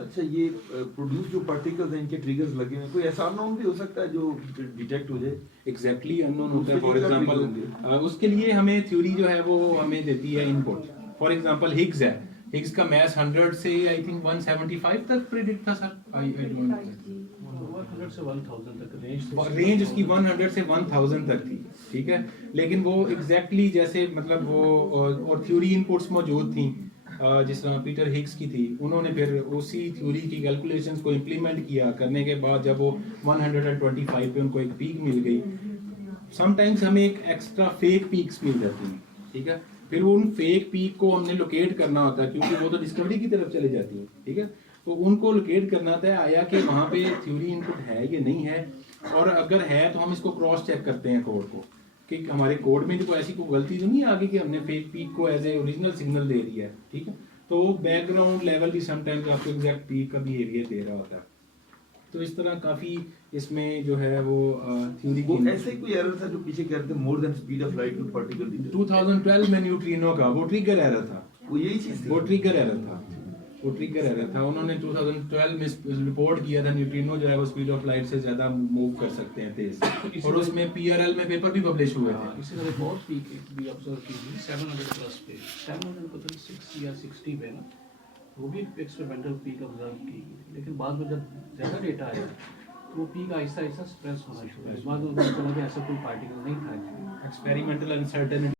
अच्छा, ये प्रोड्यूस जो पार्टिकल्स हैं इनके ट्रिगर्स लगे हुए, कोई ऐसा अननोन भी हो सकता है जो डिटेक्ट हो जाए? एग्जैक्टली अननोन होता है। फॉर एग्जांपल उसके लिए हमें थ्योरी जो है वो हमें देती है इनपुट। फॉर एग्जांपल हिग्स है, हिग्स का मास 100 से आई थिंक 175 तक प्रेडिक्ट था सर। आई डोंट नो, 100 से 1000 तक रेंज उसकी 100 से 1000 तक थी, ठीक है। लेकिन वो एग्जैक्टली जैसे मतलब वो और थ्योरी इनपुट्स मौजूद थी जिस तरह पीटर हिग्स की थी। उन्होंने फिर उसी थ्योरी की कैलकुलेशंस को इम्प्लीमेंट किया। करने के बाद जब वो 125 पे उनको एक पीक मिल गई। समटाइम्स हमें एक एक्स्ट्रा फेक पीक्स मिल जाती हैं, ठीक है। फिर वो उन फेक पीक को हमने लोकेट करना होता है, क्योंकि वो तो डिस्कवरी की तरफ चले जाती हैं, ठीक है। तो उनको लोकेट करना होता है आया कि वहाँ पे थ्योरी इनपुट है या नहीं है, और अगर है तो हम इसको क्रॉस चेक करते हैं कोड को कि हमारे कोड में जो ऐसी कोई गलती तो नहीं आ गई कि हमने फेक पीक को एज ए ओरिजिनल सिग्नल दे दिया है, ठीक है। तो बैकग्राउंड लेवल भी समटाइम्स आपको एग्जैक्ट पीक का बिहेवियर दे रहा होता है। तो इस तरह काफी इसमें जो है वो थ्योरी वो ऐसे ही कोई एरर था जो पीछे कह रहे थे more than speed of light to particle detect? 2012 में न्यूट्रिनो का वो ट्रिगर एरर था। वो यही चीज थी? वो ट्रिगर एरर था, वो ट्रिगर एरर था। उन्होंने 2012 में रिपोर्ट किया था न्यूट्रिनो जो है वो स्पीड ऑफ लाइट से ज्यादा मूव कर सकते हैं तेज, और उसमें पीआरएल में पेपर भी पब्लिश हुए थे। इसी तरह बहुत पीक भी ऑब्जर्व कीजिए 700 प्लस पे 700 पता नहीं 60 या 60 पे ना, वो भी एक्सपेरिमेंटल पीक ऑब्जर्व की। लेकिन बाद में जब ज़्यादा डेटा आया तो वो पीक आहिस्ता आहिस्ता स्प्रेस होना शुरू हुआ। बाद में उनको लगा कि ऐसा कोई पार्टिकल नहीं था। Experimental uncertainty